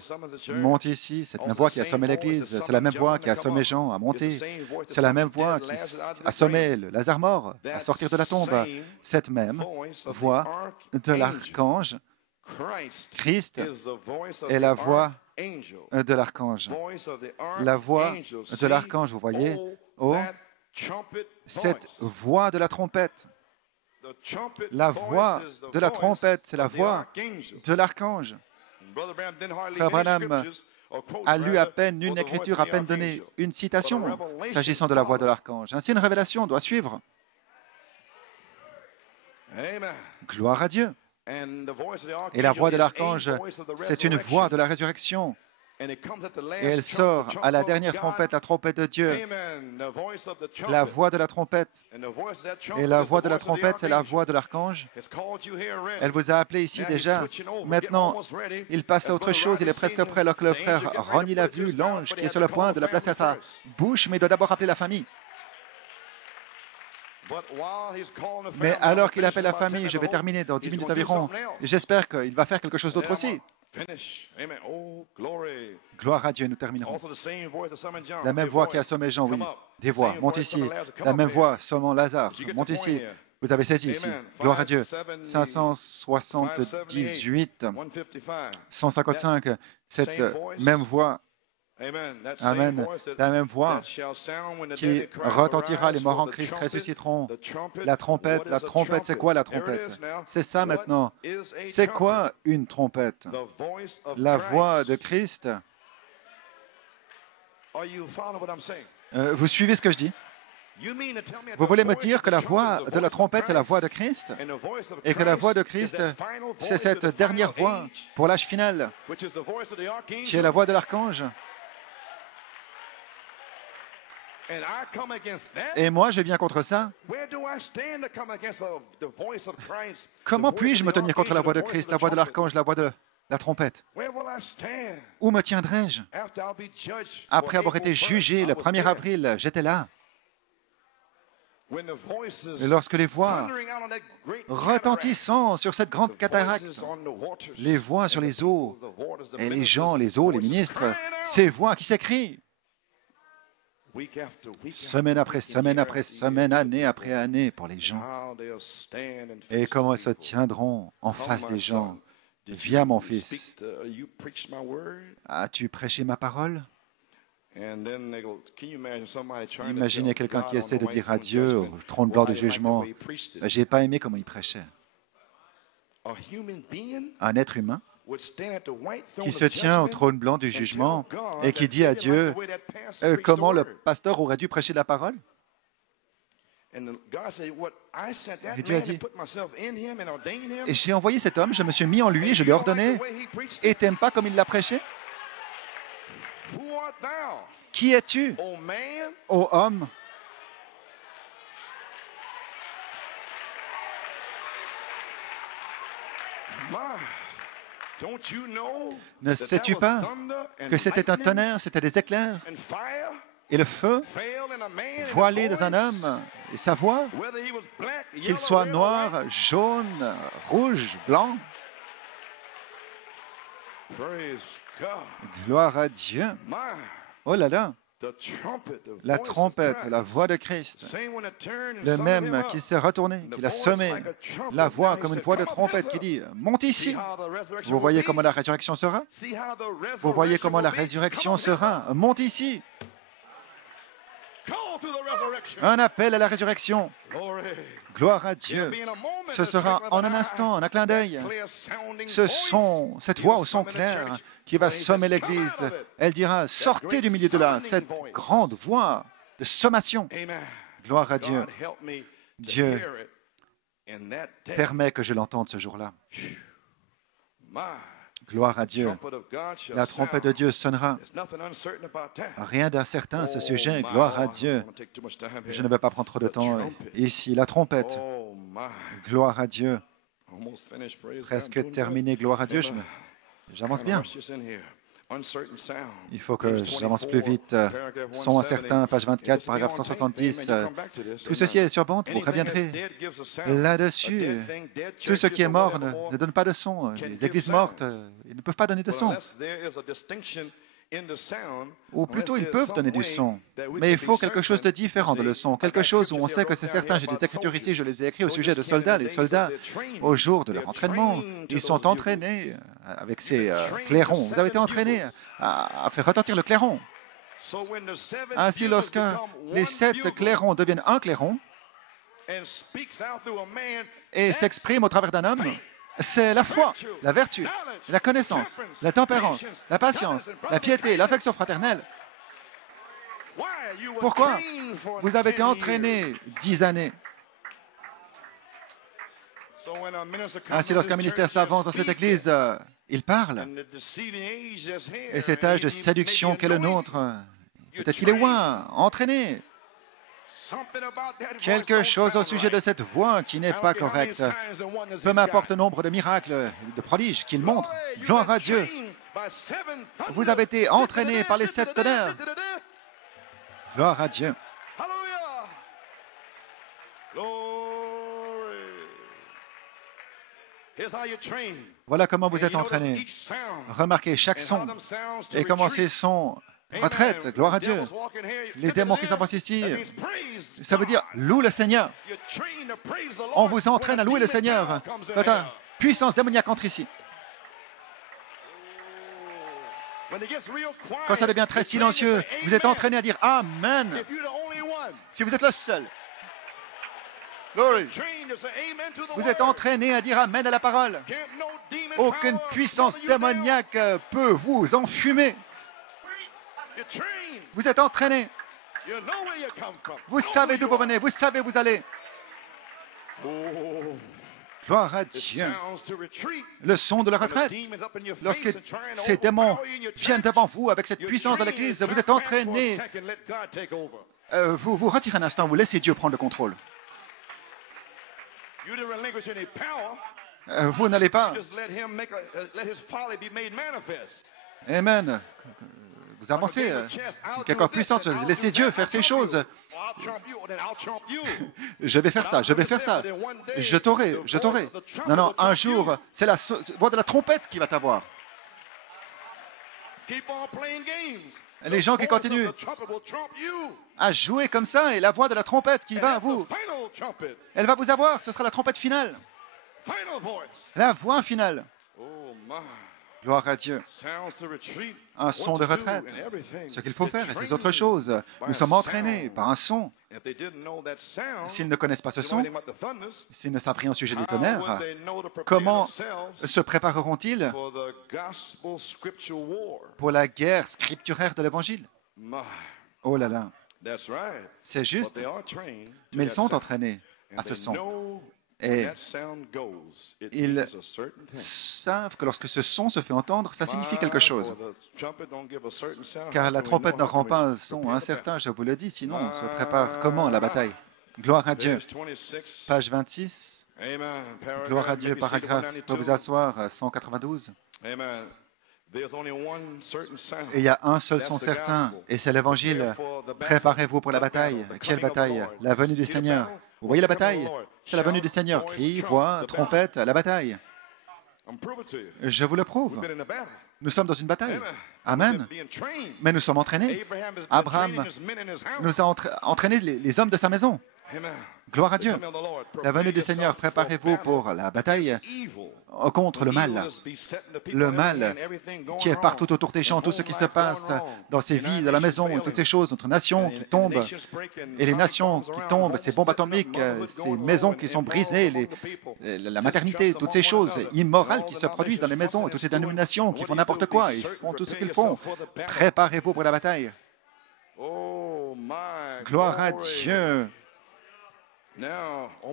Monte ici. C'est la même voix qui a sommé l'Église. C'est la même voix qui a sommé Jean à monter. C'est la même voix qui a sommé le Lazare mort à sortir de la tombe. Cette même voix de l'archange, Christ, est la voix de l'archange. La voix de l'archange, vous voyez? Oh, cette voix de la trompette. La voix de la trompette, c'est la voix de l'archange. Frère Branham a lu à peine une écriture, à peine donné une citation s'agissant de la voix de l'archange. Ainsi, une révélation doit suivre. Gloire à Dieu. Et la voix de l'archange, c'est une voix de la résurrection. Et elle sort à la dernière trompette, la trompette de Dieu. La voix de la trompette. Et la voix de la trompette, c'est la voix de l'archange. Elle vous a appelé ici déjà. Maintenant, il passe à autre chose. Il est presque prêt alors que le frère Ronnie l'a vu, l'ange qui est sur le point de la placer à sa bouche, mais il doit d'abord appeler la famille. Mais alors qu'il appelle la famille, je vais terminer dans 10 minutes environ, j'espère qu'il va faire quelque chose d'autre aussi. Gloire à Dieu, nous terminerons. La même voix qui a sommé Jean, oui. Des voix, monte ici. La même voix sommant Lazare, monte ici. Vous avez saisi ici. Gloire à Dieu. 578, 155, cette même voix Amen. La même voix qui retentira, les morts en Christ ressusciteront. La trompette, c'est quoi la trompette? C'est ça maintenant. C'est quoi une trompette? La voix de Christ. Vous suivez ce que je dis? Vous voulez me dire que la voix de la trompette, c'est la voix de Christ? Et que la voix de Christ, c'est cette dernière voix pour l'âge final, qui est la voix de l'archange? Et moi, je viens contre ça. Comment puis-je me tenir contre la voix de Christ, la voix de l'archange, la voix de la trompette? Où me tiendrai-je? Après avoir été jugé le 1er avril, j'étais là. Et lorsque les voix retentissant sur cette grande cataracte, les voix sur les eaux, et les gens, les eaux, les ministres, ces voix qui s'écrient, semaine après semaine, année après année pour les gens. Et comment ils se tiendront en face des gens? Viens, mon fils. As-tu prêché ma parole? Imaginez quelqu'un qui essaie de dire à Dieu au trône blanc du jugement, « J'ai pas aimé comment il prêchait. » Un être humain qui se tient au trône blanc du jugement et qui dit à Dieu comment le pasteur aurait dû prêcher la parole. Et Dieu a dit, et j'ai envoyé cet homme, je me suis mis en lui, je lui ai ordonné, et t'aimes pas comme il l'a prêché? Qui es-tu, ô homme? Ne sais-tu pas que c'était un tonnerre, c'était des éclairs et le feu voilé dans un homme et sa voix, qu'il soit noir, jaune, rouge, blanc? Gloire à Dieu. Oh là là. La trompette, la voix de Christ, le même qui s'est retourné, qui l'a semé, la voix comme une voix de trompette qui dit « Monte ici !» Vous voyez comment la résurrection sera? Vous voyez comment la résurrection sera? Monte ici! Un appel à la résurrection. Gloire à Dieu. Ce sera en un instant, en un clin d'œil. Cette voix au son clair qui va sommer l'Église. Elle dira, sortez du milieu de là, cette grande voix de sommation. Gloire à Dieu. Dieu permet que je l'entende ce jour-là. Gloire à Dieu. La trompette de Dieu sonnera. Rien d'incertain à ce sujet. Gloire à Dieu. Je ne vais pas prendre trop de temps ici. La trompette. Gloire à Dieu. Presque terminé. Gloire à Dieu. J'avance bien. Il faut que j'avance plus vite. Son incertain, page 24, paragraphe 170. Tout ceci est sur bande, vous reviendrez là-dessus. Tout ce qui est mort ne donne pas de son. Les églises mortes, ils ne peuvent pas donner de son. Ou plutôt, ils peuvent donner du son. Mais il faut quelque chose de différent de le son. Quelque chose où on sait que c'est certain. J'ai des écritures ici, je les ai écrites au sujet de soldats. Les soldats, au jour de leur entraînement, ils sont entraînés avec ces clairons. Vous avez été entraînés à faire retentir le clairon. Ainsi, lorsque les 7 clairons deviennent un clairon et s'expriment au travers d'un homme, c'est la foi, la vertu, la connaissance, la tempérance, la patience, la piété, l'affection fraternelle. Pourquoi? Vous avez été entraîné 10 années. Ainsi, lorsqu'un ministère s'avance dans cette Église, il parle. Et cet âge de séduction qu'est le nôtre, peut-être qu'il est loin, entraîné. Quelque chose au sujet de cette voix qui n'est pas correcte. Peu m'importe le nombre de miracles, de prodiges qu'il montre. Gloire à Dieu. Vous avez été entraînés par les 7 tonnerres. Gloire à Dieu. Voilà comment vous êtes entraînés. Remarquez chaque son et comment ces sons retraite, gloire à Dieu. Les démons qui s'avancent ici, ça veut dire loue le Seigneur. On vous entraîne à louer le Seigneur quand une puissance démoniaque entre ici. Quand ça devient très silencieux, vous êtes entraîné à dire « Amen ». Si vous êtes le seul, vous êtes entraîné à dire « Amen » à la parole. Aucune puissance démoniaque peut vous enfumer. Vous êtes entraîné. Vous savez d'où vous venez, vous savez où vous allez. Gloire à Dieu. Le son de la retraite. Lorsque ces démons viennent devant vous avec cette puissance de l'Église, vous êtes entraîné. Vous vous retirez un instant, vous laissez Dieu prendre le contrôle. Vous n'allez pas. Amen. Vous avancez. Quelque puissance, laissez Dieu faire ces choses. Je vais faire ça, je vais faire ça. Je t'aurai, je t'aurai. Non, non, un jour, c'est la voix de la trompette qui va t'avoir. Les gens qui continuent à jouer comme ça, et la voix de la trompette qui va à vous, elle va vous avoir, ce sera la trompette finale. La voix finale. Gloire à Dieu. Un son de retraite. Ce qu'il faut faire, et ces autres choses. Nous sommes entraînés par un son. S'ils ne connaissent pas ce son, s'ils ne savent rien au sujet du tonnerre, comment se prépareront-ils pour la guerre scripturaire de l'Évangile? Oh là là. C'est juste. Mais ils sont entraînés à ce son. Et ils savent que lorsque ce son se fait entendre, ça signifie quelque chose. Car la trompette ne rend pas un son incertain, je vous le dis, sinon on se prépare comment à la bataille? Gloire à Dieu. Page 26. Gloire à Dieu, paragraphe. Vous pouvez vous asseoir, 192. Et il y a un seul son certain, et c'est l'Évangile. Préparez-vous pour la bataille. Quelle bataille? La venue du Seigneur. Vous voyez la bataille? C'est la venue du Seigneur. Cri, voix, trompette, la bataille. Je vous le prouve. Nous sommes dans une bataille. Amen. Mais nous sommes entraînés. Abraham nous a entraînés les hommes de sa maison. Gloire à Dieu. La venue du Seigneur, préparez-vous pour la bataille contre le mal. Le mal qui est partout autour des gens, tout ce qui se passe dans ces vies, dans la maison, toutes ces choses, notre nation qui tombe, et les nations qui tombent, ces bombes atomiques, ces maisons qui sont brisées, la maternité, toutes ces choses immorales qui se produisent dans les maisons, et toutes ces dénominations qui font n'importe quoi, ils font tout ce qu'ils font. Préparez-vous pour la bataille. Gloire à Dieu.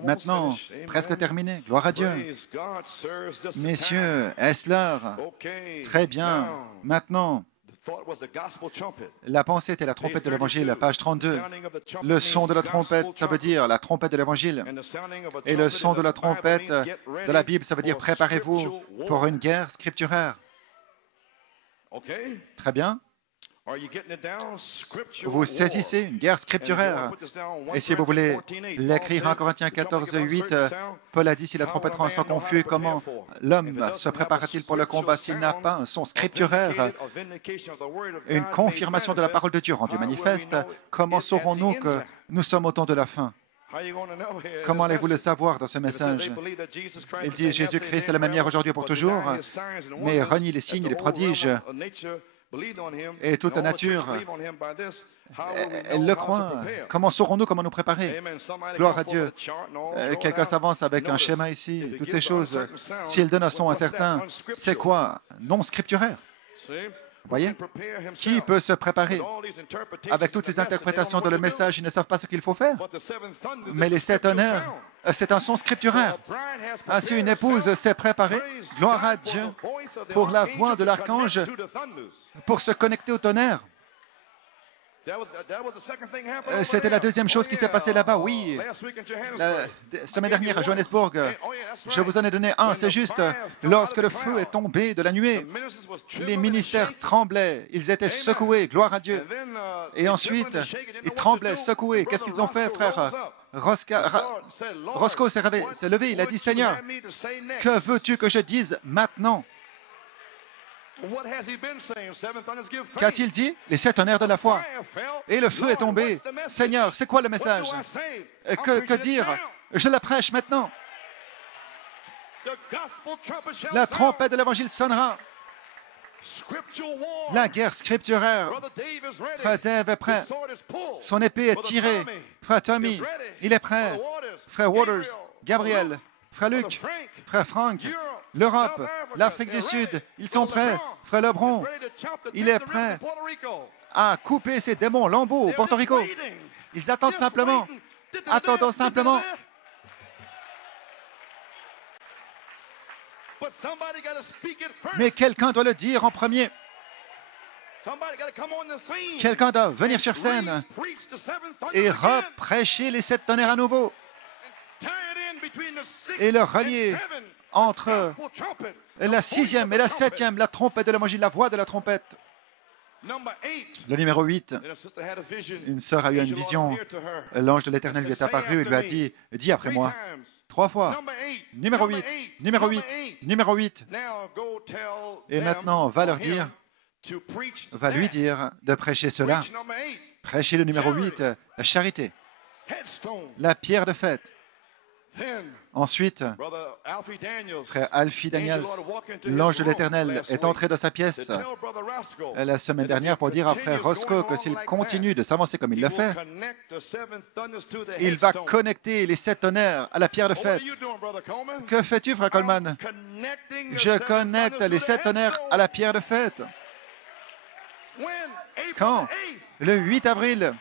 Maintenant, presque terminé. Gloire à Dieu. Messieurs, est-ce l'heure? Très bien. Maintenant, la pensée était la trompette de l'Évangile, page 32. Le son de la trompette, ça veut dire la trompette de l'Évangile. Et le son de la trompette de la Bible, ça veut dire préparez-vous pour une guerre scripturaire. Très bien. Vous saisissez une guerre scripturaire. Et si vous voulez l'écrire en Corinthiens 14, 8, Paul a dit, si la trompette rend un son confus, comment l'homme se prépare-t-il pour le combat s'il n'a pas un son scripturaire, une confirmation de la parole de Dieu rendue manifeste? Comment saurons-nous que nous sommes au temps de la fin? Comment allez-vous le savoir dans ce message? Il dit, Jésus-Christ est la même hier, aujourd'hui et pour toujours, mais renie les signes et les prodiges. Et toute la nature, elle le croit. Comment saurons-nous comment nous préparer? Gloire à Dieu. Quelqu'un s'avance avec un schéma ici, toutes ces choses. S'il donne un son incertain, c'est quoi? Non scripturaire. Vous voyez? Qui peut se préparer? Avec toutes ces interprétations de le message, ils ne savent pas ce qu'il faut faire. Mais les 7 honneurs, c'est un son scripturaire. Ainsi, une épouse s'est préparée, gloire à Dieu, pour la voix de l'archange, pour se connecter au tonnerre. C'était la deuxième chose qui s'est passée là-bas, oui. La semaine dernière à Johannesburg, je vous en ai donné un, c'est juste. Lorsque le feu est tombé de la nuée, les ministères tremblaient, ils étaient secoués, gloire à Dieu. Et ensuite, ils tremblaient, secoués. Qu'est-ce qu'ils ont fait, frère? Roscoe s'est levé, il a dit, Seigneur, que veux-tu que je dise maintenant? Qu'a-t-il dit? Les 7 tonnerres de la foi. Et le feu est tombé. Seigneur, c'est quoi le message? Que dire? Je la prêche maintenant. La trompette de l'Évangile sonnera. La guerre scripturaire. Frère Dave est prêt. Son épée est tirée. Frère Tommy, il est prêt. Frère Waters, Gabriel, Frère Luc, Frère Frank, l'Europe, l'Afrique du Sud, ils sont prêts. Frère Lebron, il est prêt à couper ces démons lambeaux au Porto Rico. Ils attendent simplement. Attendons simplement. Mais quelqu'un doit le dire en premier. Quelqu'un doit venir sur scène et reprêcher les 7 tonnerres à nouveau et le relier entre la 6e et la 7e, la trompette de l'évangile, la voix de la trompette. Le numéro 8, une sœur a eu une vision. L'ange de l'Éternel lui est apparu et lui a dit, dis après moi, 3 fois. Numéro 8, numéro 8, numéro 8. Et maintenant, va leur dire, va lui dire de prêcher cela. Prêcher le numéro 8, la charité, la pierre de fête. Ensuite, frère Alfie Daniels, l'ange de l'Éternel, est entré dans sa pièce la semaine dernière pour dire à frère Roscoe que s'il continue de s'avancer comme il le fait, il va connecter les 7 tonnerres à la pierre de fête. Que fais-tu, frère Coleman? Je connecte les 7 tonnerres à la pierre de fête. Quand? Le 8 avril.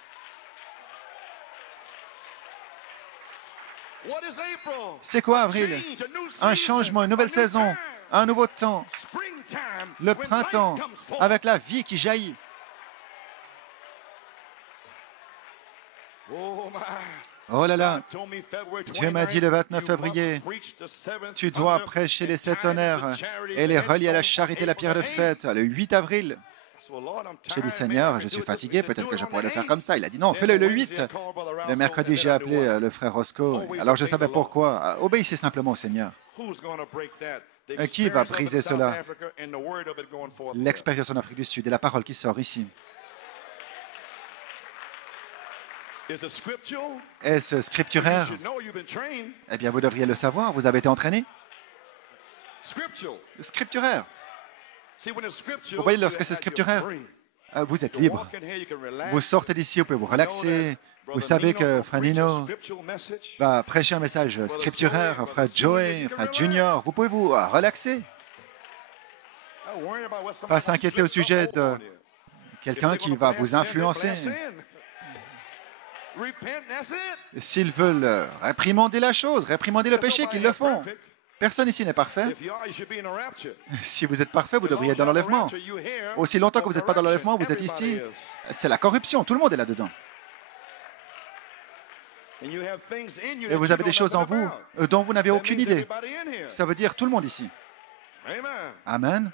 C'est quoi, avril? Un changement, une nouvelle saison, un nouveau temps, le printemps, avec la vie qui jaillit. Oh là là, Dieu m'a dit le 29 février, tu dois prêcher les 7 tonnerres et les relier à la charité et la pierre de fête, le 8 avril. J'ai dit, Seigneur, je suis fatigué, peut-être que je pourrais le faire comme ça. Il a dit, non, fais-le le 8. Le mercredi, j'ai appelé le frère Roscoe. Alors, je savais pourquoi. Obéissez simplement au Seigneur. Qui va briser cela? L'expérience en Afrique du Sud et la parole qui sort ici. Est-ce scripturaire? Eh bien, vous devriez le savoir. Vous avez été entraîné. Scripturaire. Vous voyez, lorsque c'est scripturaire, vous êtes libre. Vous sortez d'ici, vous pouvez vous relaxer. Vous savez que Frère Nino va prêcher un message scripturaire, Frère Joey, Frère Junior. Vous pouvez vous relaxer. Pas s'inquiéter au sujet de quelqu'un qui va vous influencer. S'ils veulent réprimander la chose, réprimander le péché, qu'ils le font. Personne ici n'est parfait. Si vous êtes parfait, vous devriez être dans l'enlèvement. Aussi longtemps que vous n'êtes pas dans l'enlèvement, vous êtes ici. C'est la corruption. Tout le monde est là-dedans. Et vous avez des choses en vous dont vous n'avez aucune idée. Ça veut dire tout le monde ici. Amen.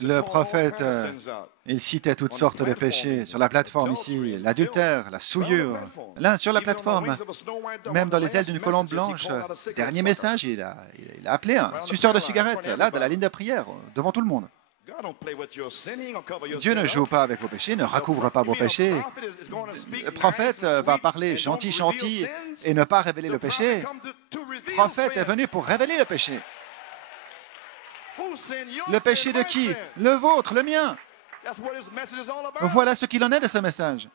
Le prophète, il citait toutes sortes de péchés sur la plateforme ici, l'adultère, la souillure. Là, sur la plateforme, même dans les ailes d'une colombe blanche, dernier message, il a appelé un suceur de cigarettes, là, dans la ligne de prière, devant tout le monde. Dieu ne joue pas avec vos péchés, ne recouvre pas vos péchés. Le prophète va parler gentil et ne pas révéler le péché. Le prophète est venu pour révéler le péché. Le péché de qui? Le vôtre, le mien. Voilà ce qu'il en est de ce message.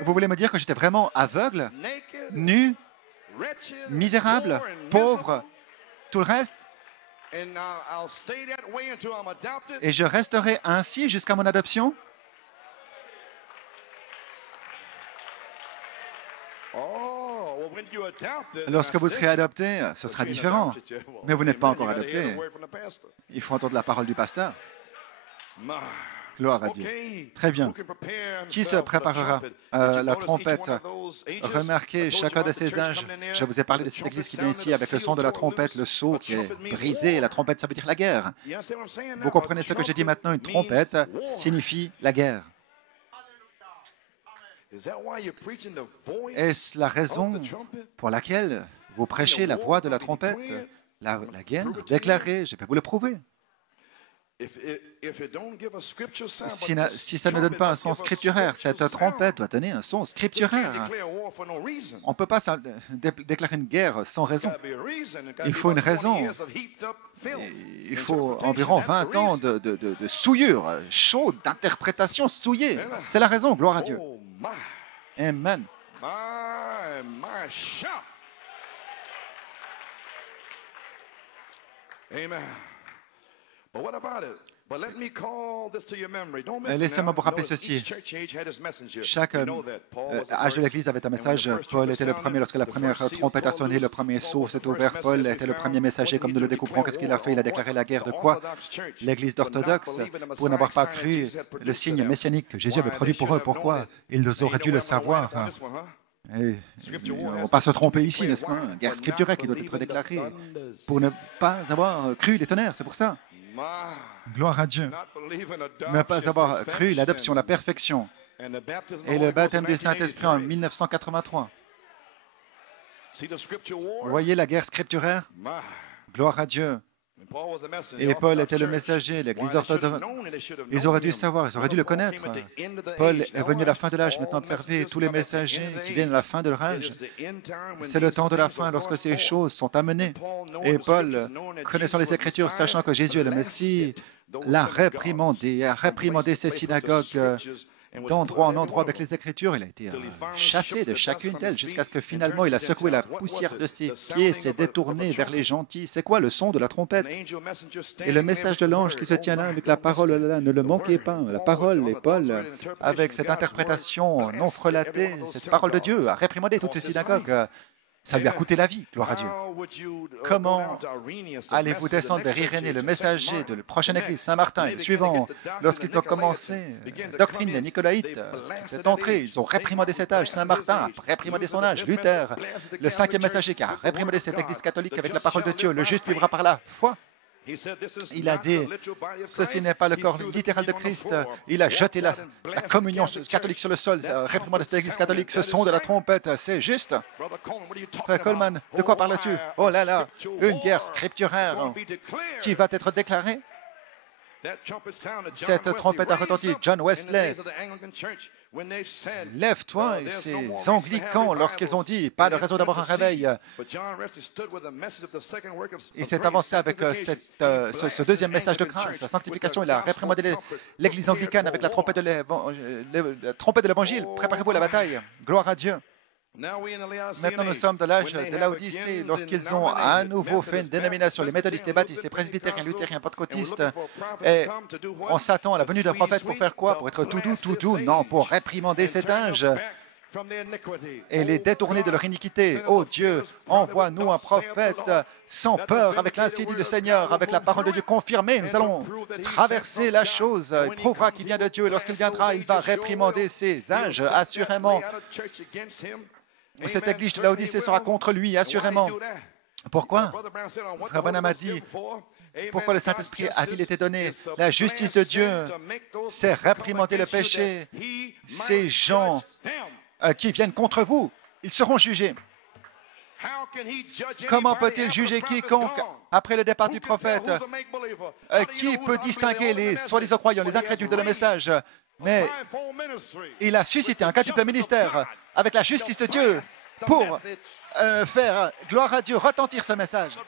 Vous voulez me dire que j'étais vraiment aveugle, nu, misérable, pauvre, tout le reste? Et je resterai ainsi jusqu'à mon adoption? Lorsque vous serez adopté, ce sera différent. Mais vous n'êtes pas encore adopté. Il faut entendre la parole du pasteur. Gloire à Dieu. Très bien. Qui se préparera à la trompette? Remarquez chacun de ces âges. Je vous ai parlé de cette église qui vient ici avec le son de la trompette, le sceau qui est brisé. La trompette, ça veut dire la guerre. Vous comprenez ce que j'ai dit maintenant? Une trompette signifie la guerre. Est-ce la raison pour laquelle vous prêchez la voix de la trompette? La guerre déclarée, je vais vous le prouver. Si ça ne donne pas un son scripturaire, cette trompette doit donner un son scripturaire. On ne peut pas déclarer une guerre sans raison. Il faut une raison. Il faut environ 20 ans de souillure chaude, d'interprétation souillée. C'est la raison, gloire à Dieu. Amen. Amen. But what about it? But let me call this to your memory. Don't miss it Laissez-moi now. vous rappeler Notice ceci. each church age had its messenger. Chaque We know that. Paul was the âge de first. l'Église avait un message. Paul était le premier. Lorsque la première trompette a sonné, le premier sceau s'est ouvert. Paul était le premier messager, comme nous le découvrons. Qu'est-ce qu'il a fait? Il a déclaré la guerre de quoi? L'Église d'orthodoxe, pour n'avoir pas cru le signe messianique que Jésus avait produit pour eux. Pourquoi? Ils auraient dû le savoir. Et on ne va pas se tromper ici, n'est-ce pas? Une guerre scripturaire qui doit être déclarée pour ne pas avoir cru les tonnerres, c'est pour ça. Gloire à Dieu. Ne pas avoir cru l'adoption, la perfection et le baptême du Saint-Esprit en 1983. Vous voyez la guerre scripturaire? Gloire à Dieu. Et Paul était le messager, l'Église orthodoxe. Ils auraient dû savoir, ils auraient dû le connaître. Paul est venu à la fin de l'âge. Maintenant, observez tous les messagers qui viennent à la fin de leur âge. C'est le temps de la fin lorsque ces choses sont amenées. Et Paul, connaissant les Écritures, sachant que Jésus est le Messie, l'a réprimandé, a réprimandé ces synagogues d'endroit en endroit avec les Écritures. Il a été chassé de chacune d'elles jusqu'à ce que finalement il a secoué la poussière de ses pieds, s'est détourné vers les gentils. C'est quoi le son de la trompette? Et le message de l'ange qui se tient là avec la parole là, ne le manquez pas. La parole, et Paul, avec cette interprétation non frelatée, cette parole de Dieu, a réprimandé toutes ces synagogues. Ça lui a coûté la vie, gloire à Dieu. Comment allez-vous descendre vers Irénée, le messager de la prochaine église, Saint-Martin, et le suivant, lorsqu'ils ont commencé la doctrine des Nicolaïtes, cette entrée, ils ont réprimandé cet âge. Saint-Martin a réprimandé son âge. Luther, le cinquième messager qui a réprimandé cette église catholique avec la parole de Dieu, le juste vivra par la foi. Il a dit, ceci n'est pas le corps littéral de Christ. Il a jeté la communion catholique sur le sol, réprimandé cette église catholique, ce son de la trompette, c'est juste. Frère Coleman, de quoi parles-tu? Oh là là, une guerre scripturaire qui va être déclarée. Cette trompette a retenti. John Wesley, lève-toi, et ces anglicans, lorsqu'ils ont dit, pas de raison d'avoir un réveil, il s'est avancé avec ce deuxième message de grâce, la sanctification. Il a réprimandé l'Église anglicane avec la trompette de l'Évangile. Préparez-vous à la bataille. Gloire à Dieu. Maintenant, nous sommes de l'âge de l'Odyssée, lorsqu'ils ont à nouveau fait une dénomination, les méthodistes, les baptistes, les presbytériens, luthériens, pentecôtistes, et on s'attend à la venue d'un prophète pour faire quoi? Pour être tout doux? Non, pour réprimander cet âge et les détourner de leur iniquité. Oh Dieu, envoie-nous un prophète sans peur, avec l'insigne du Seigneur, avec la parole de Dieu confirmée. Nous allons traverser la chose. Il prouvera qu'il vient de Dieu, et lorsqu'il viendra, il va réprimander ces âges, assurément. Et cette église de l'Odyssée sera contre lui, assurément. Pourquoi? Frère Branham a dit, pourquoi le Saint-Esprit a-t-il été donné? La justice de Dieu, c'est réprimander le péché. Ces gens qui viennent contre vous, ils seront jugés. Comment peut-il juger quiconque après le départ du prophète? Qui peut distinguer les soi-disant croyants, les incrédules de le message? Mais il a suscité un quadruple ministère avec la justice de Dieu pour faire, gloire à Dieu, retentir ce message.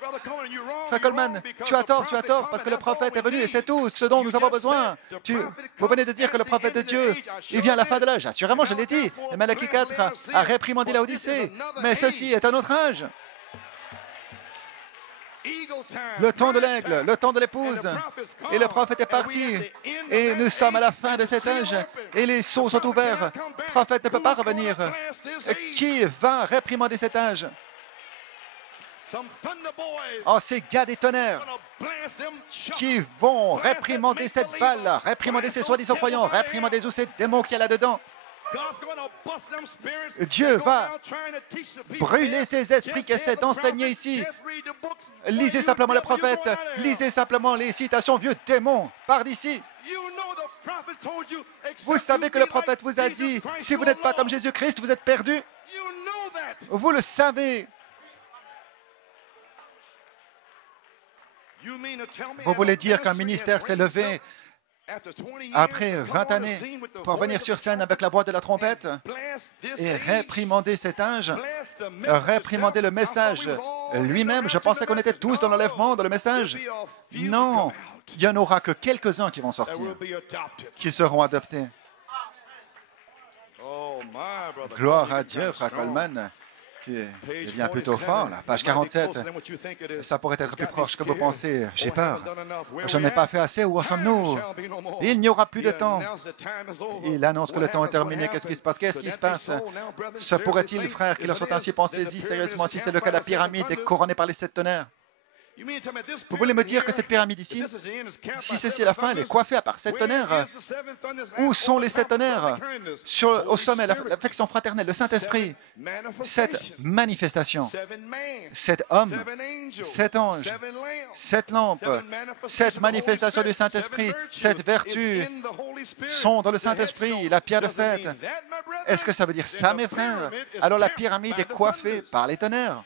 Frère Coleman, tu as tort, parce que le prophète est venu et c'est tout ce dont nous avons besoin. Vous venez de dire que le prophète de Dieu, il vient à la fin de l'âge. Assurément, je l'ai dit. Et Malachie 4 a réprimandé l'Odyssée. Mais ceci est un autre âge. Le temps de l'aigle, le temps de l'épouse. Et le prophète est parti. Et nous sommes à la fin de cet âge. Et les sceaux sont ouverts. Le prophète ne peut pas revenir. Qui va réprimander cet âge? Oh, ces gars des tonnerres qui vont réprimander cette balle, réprimander ces soi-disant croyants, réprimander tous ces démons qu'il y a là-dedans. Dieu va brûler ces esprits qui essaient d'enseigner ici. Lisez simplement le prophète, lisez simplement les citations, vieux démons, par d'ici. Vous savez que le prophète vous a dit, si vous n'êtes pas comme Jésus-Christ, vous êtes perdus. Vous le savez. Vous voulez dire qu'un ministère s'est levé après 20 années pour venir sur scène avec la voix de la trompette et réprimander cet âge, réprimander le message lui-même? Je pensais qu'on était tous dans l'enlèvement, dans le message. Non, il n'y en aura que quelques-uns qui vont sortir, qui seront adoptés. Gloire à Dieu, frère Coleman, qui devient plutôt fort, là. Page 47. Ça pourrait être plus proche que vous pensez. J'ai peur. Je n'en ai pas fait assez. Où en sommes-nous? Il n'y aura plus de temps. Il annonce que le temps est terminé. Qu'est-ce qui se passe? Qu'est-ce qui se passe? Se pourrait-il, frères, qu'il en soit ainsi? Pensez-y sérieusement. Si c'est le cas, la pyramide est couronnée par les 7 tonnerres. Vous voulez me dire que cette pyramide ici, si ceci est la fin, elle est coiffée à part 7 tonnerres? Où sont les 7 tonnerres? Au sommet, l'affection fraternelle, le Saint-Esprit, cette manifestation, 7 hommes, 7 anges, 7 lampes, cette manifestation du Saint-Esprit, cette vertu sont dans le Saint-Esprit, la pierre de fête. Est-ce que ça veut dire ça, mes frères? Alors la pyramide est coiffée par les tonnerres.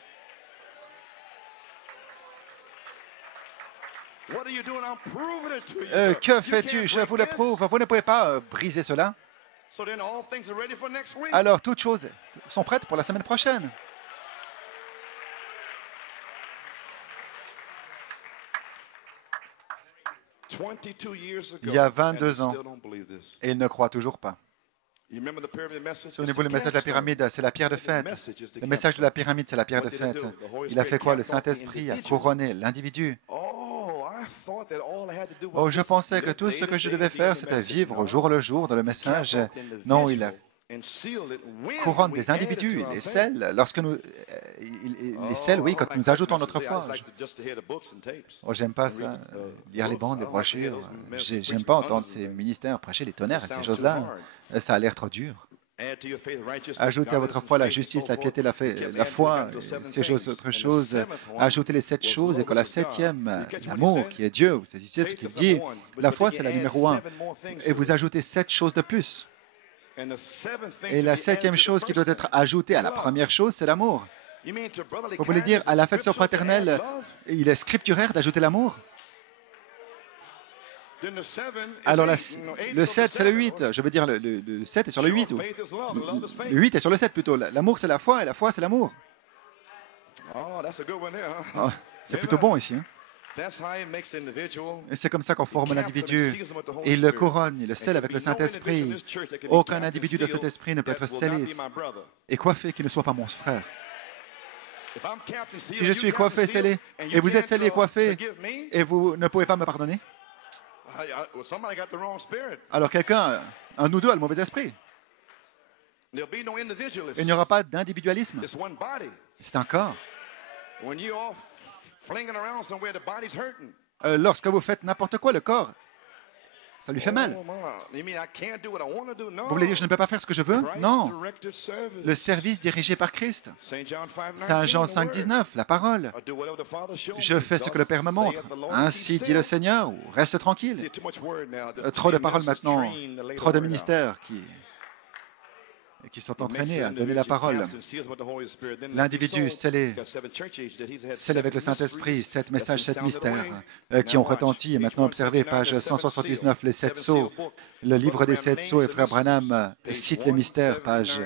Que fais-tu? Je vous le prouve. Vous ne pouvez pas briser cela. Alors, toutes choses sont prêtes pour la semaine prochaine. Il y a 22 ans, et ils ne croient toujours pas. Souvenez-vous, le message de la pyramide, c'est la pierre de fête. Le message de la pyramide, c'est la pierre de fête. Il a fait quoi? Le Saint-Esprit a couronné l'individu. Oh, je pensais que tout ce que je devais faire, c'était vivre au jour le jour dans le message. Non, il a couronne des individus, il les scelle. Lorsque nous, les scelle, oui, quand nous ajoutons notre foi. Oh, j'aime pas ça, lire les bandes, les brochures. J'aime pas entendre ces ministères prêcher les tonnerres et ces choses-là. Ça a l'air trop dur. Ajoutez à votre foi la justice, la piété, la foi, ces choses, autre chose. Ajoutez les 7 choses et que la 7e, l'amour qui est Dieu, vous saisissez ce qu'il dit. La foi, c'est la numéro 1. Et vous ajoutez 7 choses de plus. Et la 7e chose qui doit être ajoutée à la première chose, c'est l'amour. Vous voulez dire à l'affection fraternelle, il est scripturaire d'ajouter l'amour? Alors, le 7, c'est le 8. Je veux dire, le 7 est sur le 8. Le 8 est sur le 7 plutôt. L'amour, c'est la foi, et la foi, c'est l'amour. Oh, c'est plutôt bon ici. Et c'est comme ça qu'on forme l'individu. Et il le couronne, il le scelle avec le Saint-Esprit. Aucun individu de cet esprit ne peut être scellé et coiffé qui ne soit pas mon frère. Si je suis coiffé, scellé, et vous êtes scellé et coiffé, et vous ne pouvez pas me pardonner, alors quelqu'un, un ou deux, a le mauvais esprit. Il n'y aura pas d'individualisme. C'est un corps. Lorsque vous faites n'importe quoi, le corps, ça lui fait mal. Vous voulez dire je ne peux pas faire ce que je veux? Non. Le service dirigé par Christ. Saint Jean 5, 19, la parole. Je fais ce que le Père me montre. Ainsi dit le Seigneur, ou reste tranquille. Trop de paroles maintenant, trop de ministères qui sont entraînés à donner la parole. L'individu scellé avec le Saint-Esprit, 7 messages, 7 mystères qui ont retenti. Et maintenant, observez, page 179, les 7 sceaux. Le livre des 7 sceaux, et Frère Branham cite les mystères, page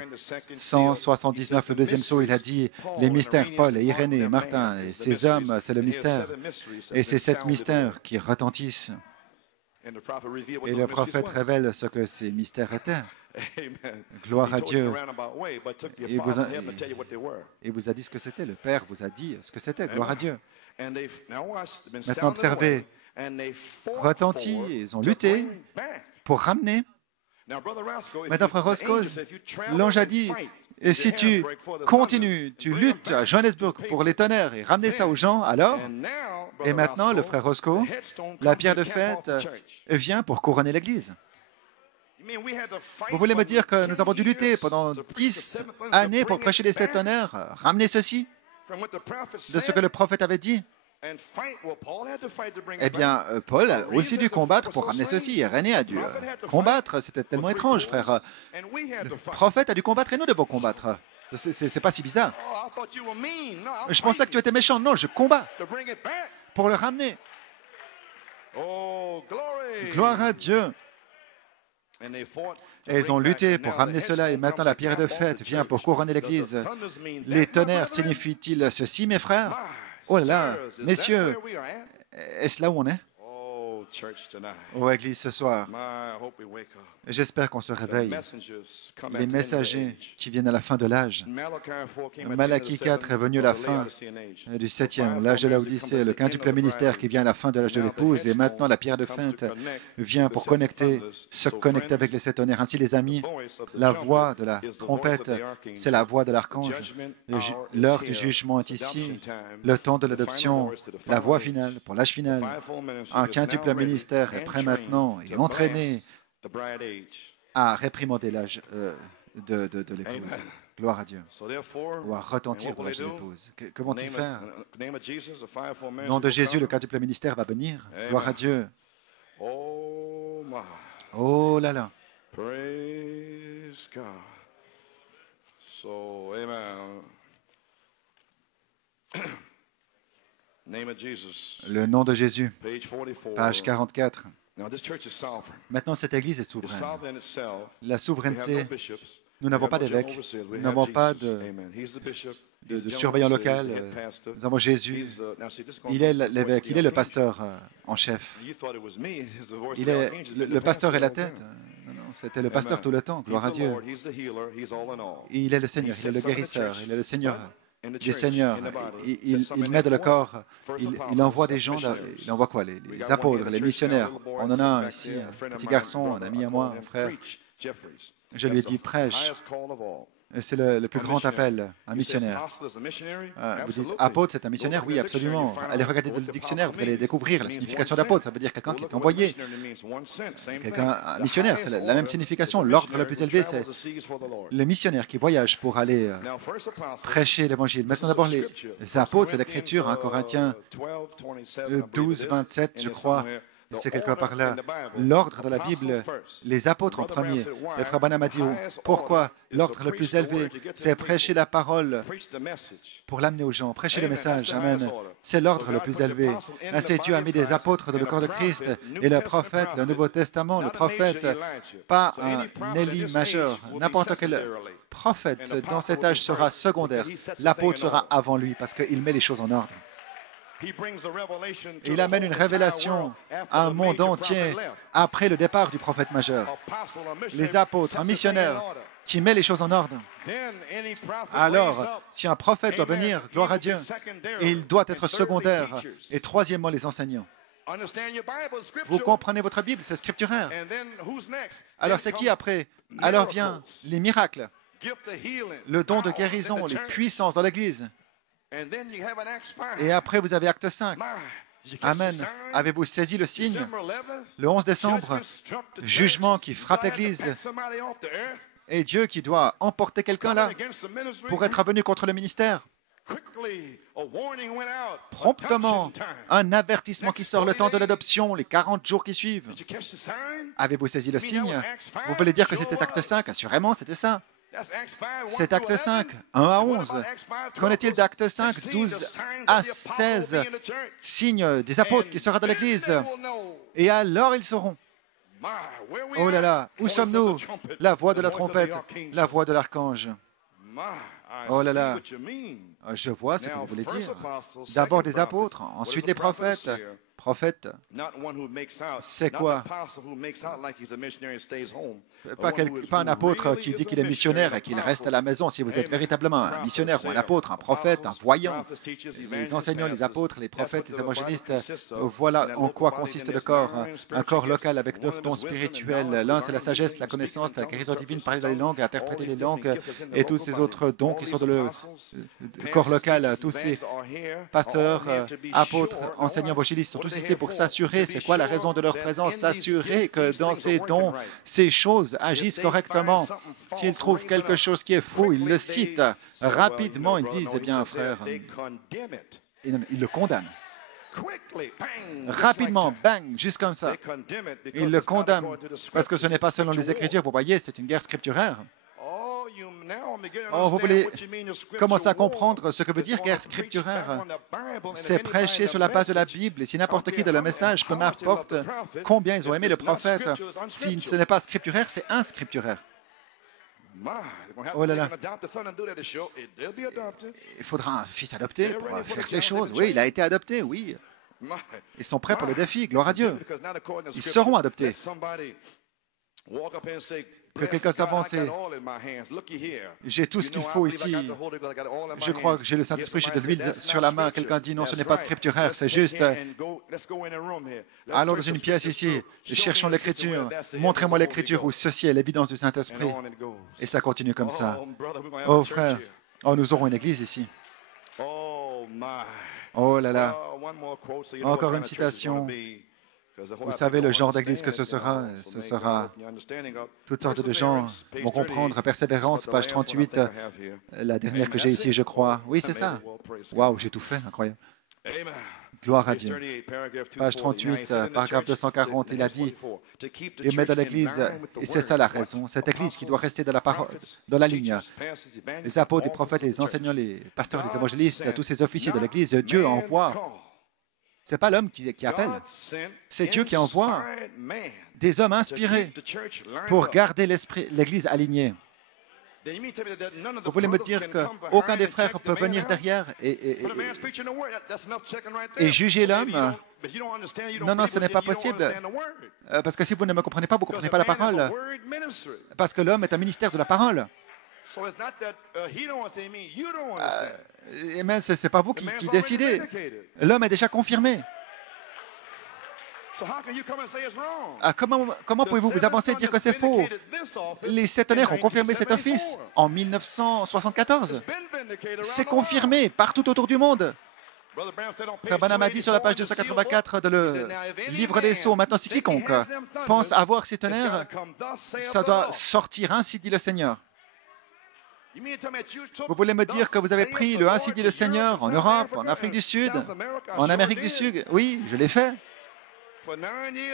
179, le 2e sceau, il a dit les mystères, Paul et Irénée et Martin, et ces hommes, c'est le mystère. Et c'est 7 mystères qui retentissent. Et le prophète révèle ce que ces mystères étaient. Gloire à Dieu. Il vous a dit ce que c'était. Le Père vous a dit ce que c'était. Gloire à Dieu. Maintenant, observez. Retenti, ils ont lutté pour ramener. Maintenant, frère Roscoe, l'ange a dit, et si tu continues, tu luttes à Johannesburg pour les tonnerres et ramener ça aux gens, alors, et maintenant, le frère Roscoe, la pierre de fête vient pour couronner l'Église. Vous voulez me dire que nous avons dû lutter pendant 10 années pour prêcher les 7 tonnerres, ramener ceci de ce que le prophète avait dit? Eh bien, Paul a aussi dû combattre pour ramener ceci. Et René a dû combattre. C'était tellement étrange, frère. Le prophète a dû combattre et nous devons combattre. C'est pas si bizarre. Je pensais que tu étais méchant. Non, je combats pour le ramener. Gloire à Dieu. Et ils ont lutté pour ramener cela, et maintenant la pierre de fête vient pour couronner l'Église. Les tonnerres signifient-ils ceci, mes frères? Oh là là, messieurs, est-ce là où on est? Oh, Église, ce soir, j'espère qu'on se réveille. Les messagers qui viennent à la fin de l'âge. Malachie 4 est venu à la fin du 7e, l'âge de l'Odyssée, le quintuple ministère qui vient à la fin de l'âge de l'épouse, et maintenant la pierre de fête vient pour se connecter avec les 7 tonnerres. Ainsi, les amis, la voix de la trompette, c'est la voix de l'archange. L'heure du jugement est ici, le temps de l'adoption, la voix finale, pour l'âge final. Un quintuple ministère est prêt maintenant et entraîné à réprimander l'âge de l'épouse. Gloire à Dieu. Ou à retentir de l'âge de l'épouse. Que vont-ils faire? Au nom de Jésus, le quintuple ministère va venir. Gloire à Dieu. Oh là là. Praise God. So, amen. Name of Jesus. Le nom de Jésus. Page 44. Page 44. Now, this church is sovereign. Maintenant, cette Église est souveraine. It's sovereign itself. La souveraineté, We have no bishops. nous n'avons pas d'évêque, nous n'avons pas de surveillant local, nous avons Jésus. Il est l'évêque, il est le pasteur en chef. Le pasteur est la tête. Non, non, c'était le pasteur tout le temps, gloire à Dieu. Il est le Seigneur, il est le guérisseur, il est le Seigneur des seigneurs. Il met dans le corps, il envoie des gens, il envoie quoi? Les apôtres, les missionnaires. On en a un ici, un petit garçon, un ami à moi, un frère. Je lui ai dit, prêche. C'est le plus grand appel, un missionnaire. Vous dites, apôtre, c'est un missionnaire? Oui, absolument. Allez regarder le dictionnaire, vous allez découvrir la signification d'apôtre. Ça veut dire quelqu'un qui est envoyé. Un missionnaire, c'est la même signification. L'ordre le plus élevé, c'est le missionnaire qui voyage pour aller prêcher l'Évangile. Maintenant, d'abord, les apôtres, c'est l'Écriture, 1 Corinthiens 12, 27, je crois. C'est quelque part par là. L'ordre de la Bible, les apôtres en premier. Et Frère Branham a dit, pourquoi l'ordre le plus élevé, c'est prêcher la parole pour l'amener aux gens, prêcher le message. Amen. C'est l'ordre le plus élevé. Ainsi, Dieu a mis des apôtres dans le corps de Christ. Et le prophète, le Nouveau Testament, le prophète, pas un Élie majeur, n'importe quel prophète dans cet âge sera secondaire. L'apôtre sera avant lui parce qu'il met les choses en ordre. Il amène une révélation à un monde entier après le départ du prophète majeur. Les apôtres, un missionnaire qui met les choses en ordre. Alors, si un prophète doit venir, gloire à Dieu, il doit être secondaire. Et troisièmement, les enseignants. Vous comprenez votre Bible, c'est scripturaire. Alors, c'est qui après? Alors vient les miracles, le don de guérison, les puissances dans l'Église. Et après, vous avez Acte 5. Amen. Avez-vous saisi le signe? Le 11 décembre, jugement qui frappe l'Église. Et Dieu qui doit emporter quelqu'un là pour être venu contre le ministère. Promptement, un avertissement qui sort le temps de l'adoption, les 40 jours qui suivent. Avez-vous saisi le signe? Vous voulez dire que c'était Acte 5? Assurément, c'était ça. C'est Acte 5, 1 à 11. Qu'en est-il d'Acte 5, 12 à 16? Signe des apôtres qui sera dans l'Église. Et alors ils sauront. Oh là là, où sommes-nous? La voix de la trompette, la voix de l'archange. Oh là là, je vois ce que vous voulez dire. D'abord des apôtres, ensuite les prophètes. Prophète, c'est quoi? Pas un apôtre qui dit qu'il est missionnaire et qu'il reste à la maison. Si vous êtes véritablement un missionnaire ou un apôtre, un prophète, un voyant, les enseignants, les apôtres, les prophètes, les évangélistes, voilà en quoi consiste le corps. Un corps local avec 9 dons spirituels. L'un, c'est la sagesse, la connaissance, la guérison divine, parler dans les langues, interpréter les langues et tous ces autres dons qui sont dans le corps local. Tous ces pasteurs, apôtres, enseignants, évangélistes sont tous ici pour s'assurer, c'est quoi la raison de leur présence? S'assurer que dans ces dons, ces choses agissent correctement. S'ils trouvent quelque chose qui est faux, ils le citent. Rapidement, ils disent, eh bien, frère, ils le condamnent. Rapidement, bang, juste comme ça. Ils le condamnent parce que ce n'est pas selon les Écritures. Vous voyez, c'est une guerre scripturaire. Oh, vous voulez commencer à comprendre ce que veut dire guerre scripturaire. C'est prêcher sur la base de la Bible. Et si n'importe qui dans le message, peu m'importe combien ils ont aimé le prophète, si ce n'est pas scripturaire, c'est inscripturaire. Oh là là. Il faudra un fils adopté pour faire ces choses. Oui, il a été adopté, oui. Ils sont prêts pour le défi, gloire à Dieu. Ils seront adoptés. Que quelqu'un s'avance et j'ai tout ce qu'il faut ici. Je crois que j'ai le Saint-Esprit, j'ai de l'huile sur la main. Quelqu'un dit non, ce n'est pas scripturaire, c'est juste. Allons dans une pièce ici, cherchons l'Écriture. Montrez-moi l'Écriture où ceci est l'évidence du Saint-Esprit. Et ça continue comme ça. Oh frère, oh, nous aurons une église ici. Oh là là. Encore une citation. Vous savez le genre d'église que ce sera toutes sortes de gens vont comprendre. Persévérance, page 38, la dernière que j'ai ici, je crois. Oui, c'est ça. Waouh, j'ai tout fait, incroyable. Gloire à Dieu. Page 38, paragraphe 240, il a dit, il met dans l'église, et c'est ça la raison, cette église qui doit rester dans la parole, dans la ligne. Les apôtres, les prophètes, les enseignants, les pasteurs, les évangélistes, tous ces officiers de l'église, Dieu envoie. Ce n'est pas l'homme qui appelle, c'est Dieu qui envoie des hommes inspirés pour garder l'Église alignée. Vous voulez me dire qu'aucun des frères peut venir derrière et juger l'homme? Non, non, ce n'est pas possible. Parce que si vous ne me comprenez pas, vous ne comprenez pas la parole. Parce que l'homme est un ministère de la parole. Mais ce n'est pas vous qui décidez. L'homme est déjà confirmé. Comment pouvez-vous vous avancer et dire que c'est faux? Les sept tonnerres ont confirmé cet office en 1974. C'est confirmé partout autour du monde. Frère Branham a dit sur la page 284 de le livre des Sceaux, maintenant si quiconque pense avoir ces tonnerres, ça doit sortir, ainsi dit le Seigneur. Vous voulez me dire que vous avez pris le ainsi dit le Seigneur en Europe, en Afrique du Sud, en Amérique du Sud? Oui, je l'ai fait.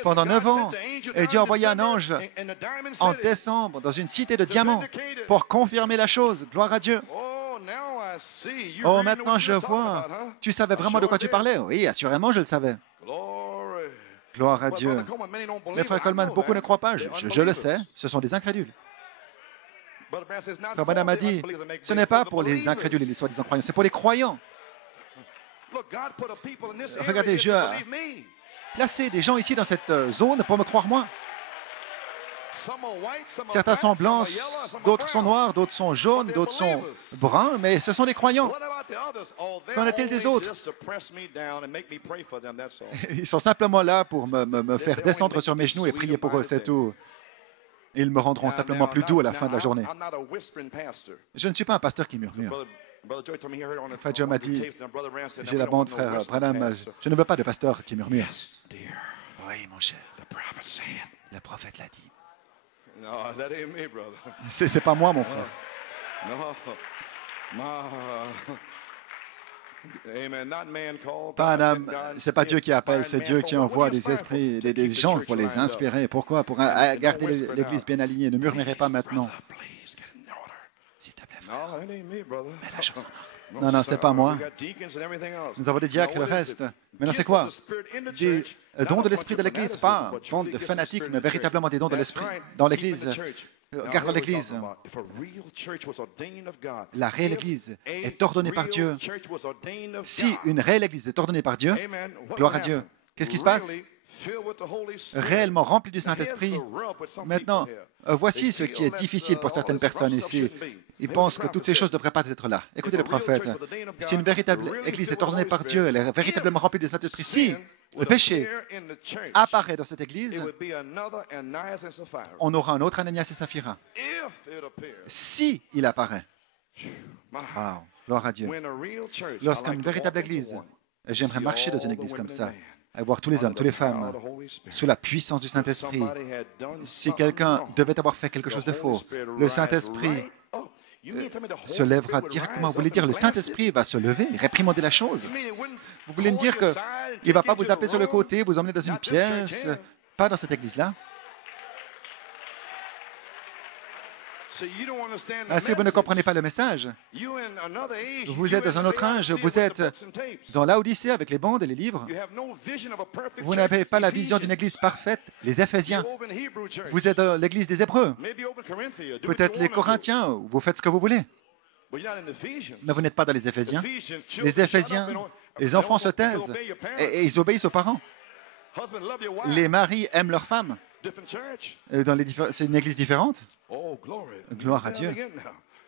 Pendant 9 ans, et Dieu a envoyé un ange en décembre dans une cité de diamants pour confirmer la chose. Gloire à Dieu. Oh, maintenant je vois. Tu savais vraiment de quoi tu parlais? Oui, assurément, je le savais. Gloire à Dieu. Mais frère Coleman, beaucoup ne croient pas. Je le sais, ce sont des incrédules. Frère Branham a dit, ce n'est pas pour les incrédules et les soi-disant croyants, c'est pour les croyants. Regardez, Dieu a placé des gens ici dans cette zone pour me croire moi. Certains sont blancs, d'autres sont noirs, d'autres sont jaunes, d'autres sont bruns, mais ce sont des croyants. Qu'en est-il des autres? Ils sont simplement là pour me faire descendre sur mes genoux et prier pour eux, c'est tout. Ils me rendront simplement plus doux à la fin de la journée. Je ne suis pas un pasteur qui murmure. Frère Joe m'a dit, j'ai la bande, frère Branham, je ne veux pas de pasteur qui murmure. Oui, mon cher, le prophète l'a dit. C'est pas moi, mon frère. C'est pas Dieu qui appelle, c'est Dieu qui envoie des esprits, des gens pour les inspirer. Pourquoi? Pour garder l'Église bien alignée. Ne murmurez pas maintenant. S'il te plaît, frère. Mets la chose en ordre. Non, non, c'est pas moi. Nous avons des diacres et le reste. Maintenant, c'est quoi? Des dons de l'Esprit de l'Église, pas bande de fanatiques, mais véritablement des dons de l'Esprit dans l'Église. Gardons l'Église. La réelle Église est ordonnée par Dieu. Si une réelle Église est ordonnée par Dieu, gloire à Dieu, qu'est-ce qui se passe? Réellement remplie du Saint-Esprit. Maintenant, voici ce qui est difficile pour certaines personnes ici. Ils pensent que toutes ces choses ne devraient pas être là. Écoutez le prophète. Si une véritable Église est ordonnée par Dieu, elle est véritablement remplie du Saint-Esprit, si le péché apparaît dans cette Église, on aura un autre Ananias et Saphira. Si il apparaît, wow, gloire à Dieu. Lorsqu'une véritable Église, j'aimerais marcher dans une Église comme ça, et voir tous les hommes, toutes les femmes, sous la puissance du Saint-Esprit. Si quelqu'un devait avoir fait quelque chose de faux, le Saint-Esprit se lèvera directement. Vous voulez dire le Saint-Esprit va se lever, réprimander la chose? Vous voulez me dire qu'il ne va pas vous appeler sur le côté, vous emmener dans une pièce, pas dans cette église-là? Si vous ne comprenez pas le message, vous êtes dans un autre âge, vous êtes dans l'Odyssée avec les bandes et les livres. Vous n'avez pas la vision d'une église parfaite, les Éphésiens. Vous êtes dans l'église des Hébreux, peut-être les Corinthiens, vous faites ce que vous voulez. Mais vous n'êtes pas dans les Éphésiens. Les Éphésiens, les enfants se taisent et ils obéissent aux parents. Les maris aiment leurs femmes. C'est une église différente. Gloire à Dieu.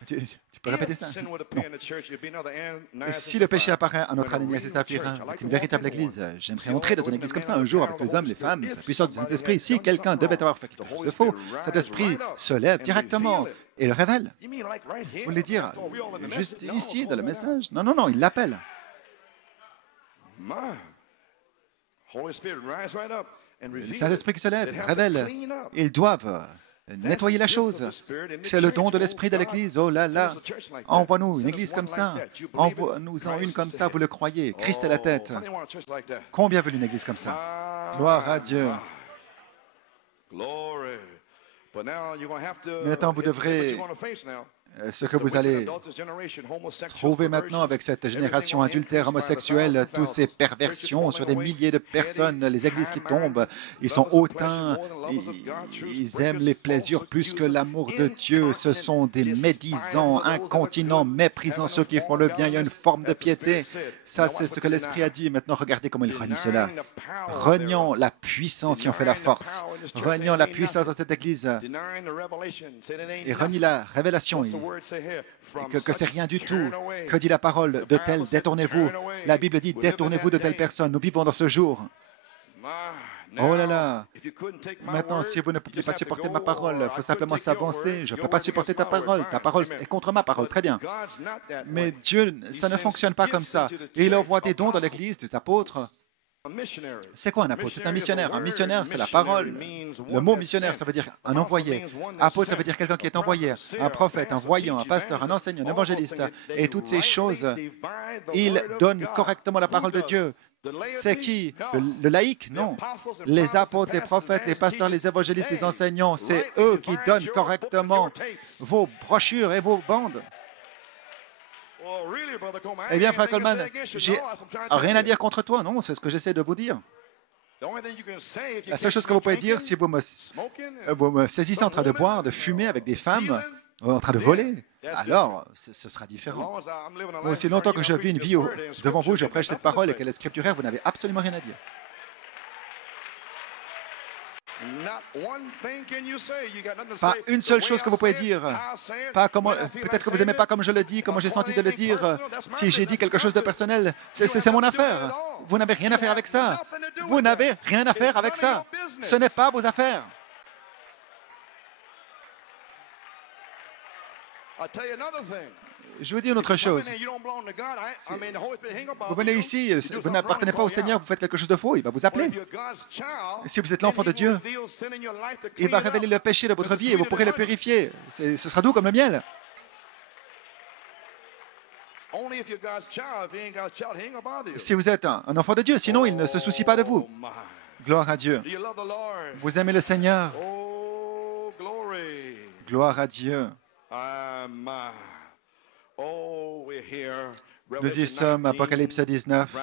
Tu peux répéter ça? Non. Si le péché apparaît à notre année, c'est avec une véritable église. J'aimerais entrer dans une église comme ça un jour avec les hommes, les femmes, la puissance du Saint-Esprit. Si quelqu'un devait avoir fait quelque chose de faux, cet esprit se lève directement et le révèle. Vous voulez dire, juste ici, dans le message? Non, non, non, il l'appelle. Le Saint-Esprit qui se lève, il révèle. Ils doivent nettoyer la chose. C'est le don de l'Esprit de l'Église. Oh là là, envoie-nous une Église comme ça. Envoie-nous-en une comme ça, vous le croyez. Christ est la tête. Combien veulent une Église comme ça? Gloire à Dieu. Maintenant, vous devrez... Ce que vous allez trouver maintenant avec cette génération adultère, homosexuelle, toutes ces perversions sur des milliers de personnes, les églises qui tombent, ils sont hautains, ils aiment les plaisirs plus que l'amour de Dieu. Ce sont des médisants, incontinents, méprisant ceux qui font le bien. Il y a une forme de piété. Ça, c'est ce que l'Esprit a dit. Maintenant, regardez comment il renie cela. Reniant la puissance qui en fait la force. Reniant la puissance de cette église. Et renie la révélation. Que c'est rien du tout. Que dit la parole de tel? Détournez-vous. La Bible dit, détournez-vous de telle personne. Nous vivons dans ce jour. Oh là là. Maintenant, si vous ne pouvez pas supporter ma parole, il faut simplement s'avancer. Je ne peux pas supporter ta parole. Ta parole est contre ma parole. Très bien. Mais Dieu, ça ne fonctionne pas comme ça. Et il envoie des dons dans l'Église, des apôtres. C'est quoi un apôtre? C'est un missionnaire. Un missionnaire, c'est la parole. Le mot missionnaire, ça veut dire un envoyé. Apôtre, ça veut dire quelqu'un qui est envoyé. Un prophète, un voyant, un pasteur, un enseignant, un évangéliste. Et toutes ces choses, ils donnent correctement la parole de Dieu. C'est qui? Le laïc? Non. Les apôtres, les prophètes, les pasteurs, les évangélistes, les enseignants, c'est eux qui donnent correctement vos brochures et vos bandes. Eh bien, frère Coleman, j'ai rien à dire contre toi, non, c'est ce que j'essaie de vous dire. La seule chose que vous pouvez dire, si vous me saisissez en train de boire, de fumer avec des femmes, en train de voler, alors ce sera différent. Aussi longtemps que je vis une vie devant vous, je prêche cette parole et qu'elle est scripturaire, vous n'avez absolument rien à dire. Pas une seule chose que vous pouvez dire. Pas comment. Peut-être que vous n'aimez pas comme je le dis, comment j'ai senti de le dire. Si j'ai dit quelque chose de personnel, c'est mon affaire. Vous n'avez rien à faire avec ça. Vous n'avez rien à faire avec ça. Ce n'est pas vos affaires. Je vous dis une autre chose. Vous venez ici, vous n'appartenez pas au Seigneur, vous faites quelque chose de faux, il va vous appeler. Si vous êtes l'enfant de Dieu, il va révéler le péché de votre vie et vous pourrez le purifier. Ce sera doux comme le miel. Si vous êtes un enfant de Dieu, sinon il ne se soucie pas de vous. Gloire à Dieu. Vous aimez le Seigneur. Gloire à Dieu. Nous y sommes, Apocalypse 19,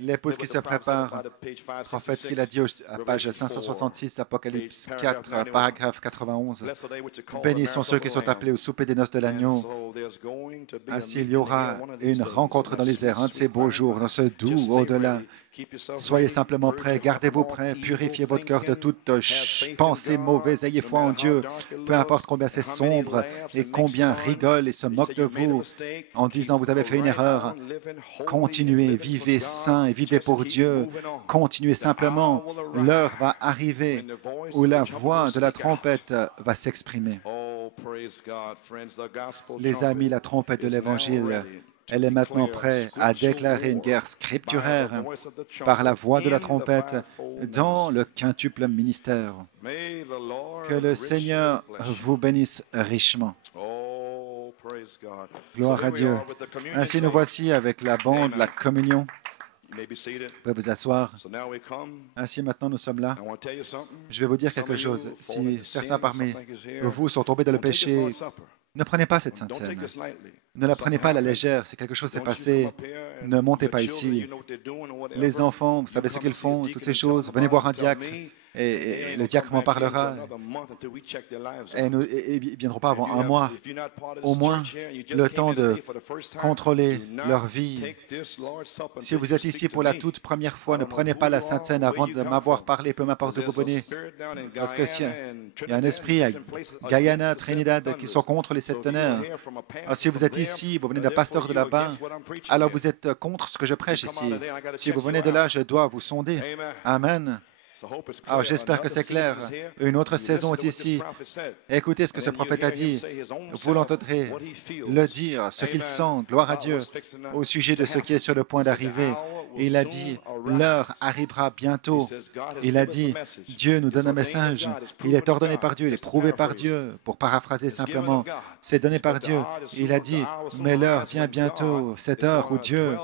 l'épouse qui se prépare. Prophète, ce qu'il a dit à page 566, Apocalypse 4, paragraphe 91. Bénis sont ceux qui sont appelés au souper des noces de l'agneau. Ainsi, il y aura une rencontre dans les airs, un de ces beaux jours, dans ce doux au-delà. Soyez simplement prêts, gardez-vous prêts, purifiez votre cœur de toute pensée mauvaise, ayez foi en Dieu, peu importe combien c'est sombre et combien rigole et se moque de vous en disant vous avez fait une erreur. Continuez, vivez saint et vivez pour Dieu. Continuez simplement, l'heure va arriver où la voix de la trompette va s'exprimer. Les amis, la trompette de l'Évangile, elle est maintenant prête à déclarer une guerre scripturaire par la voix de la trompette dans le quintuple ministère. Que le Seigneur vous bénisse richement. Gloire à Dieu. Ainsi nous voici avec la bande, la communion. Vous pouvez vous asseoir. Ainsi, maintenant, nous sommes là. Je vais vous dire quelque chose. Si certains parmi vous sont tombés dans le péché, ne prenez pas cette Sainte Seine. Ne la prenez pas à la légère. Si quelque chose s'est passé, ne montez pas ici. Les enfants, vous savez ce qu'ils font, toutes ces choses. Venez voir un diacre. Et le diacre m'en parlera. Et ils ne viendront pas avant un mois, au moins le temps de contrôler leur vie. Si vous êtes ici pour la toute première fois, ne prenez pas la Sainte Seine avant de m'avoir parlé, peu m'importe d'où vous venez. Parce que s'il y a un esprit à Guyana, Trinidad, qui sont contre les sept tonnerres, si vous êtes ici, vous venez d'un pasteur de là-bas, alors vous êtes contre ce que je prêche ici. Si vous venez de là, je dois vous sonder. Amen. Alors, j'espère que c'est clair. Une autre saison est ici. Écoutez ce que ce prophète a dit. Vous l'entendrez le dire, ce qu'il sent, gloire à Dieu, au sujet de ce qui est sur le point d'arriver. Il a dit, l'heure arrivera bientôt. Il a dit, Dieu nous donne un message. Il est ordonné par Dieu, il est prouvé par Dieu. Pour paraphraser simplement, c'est donné par Dieu. Il a dit, mais l'heure vient bientôt. Cette heure où Dieu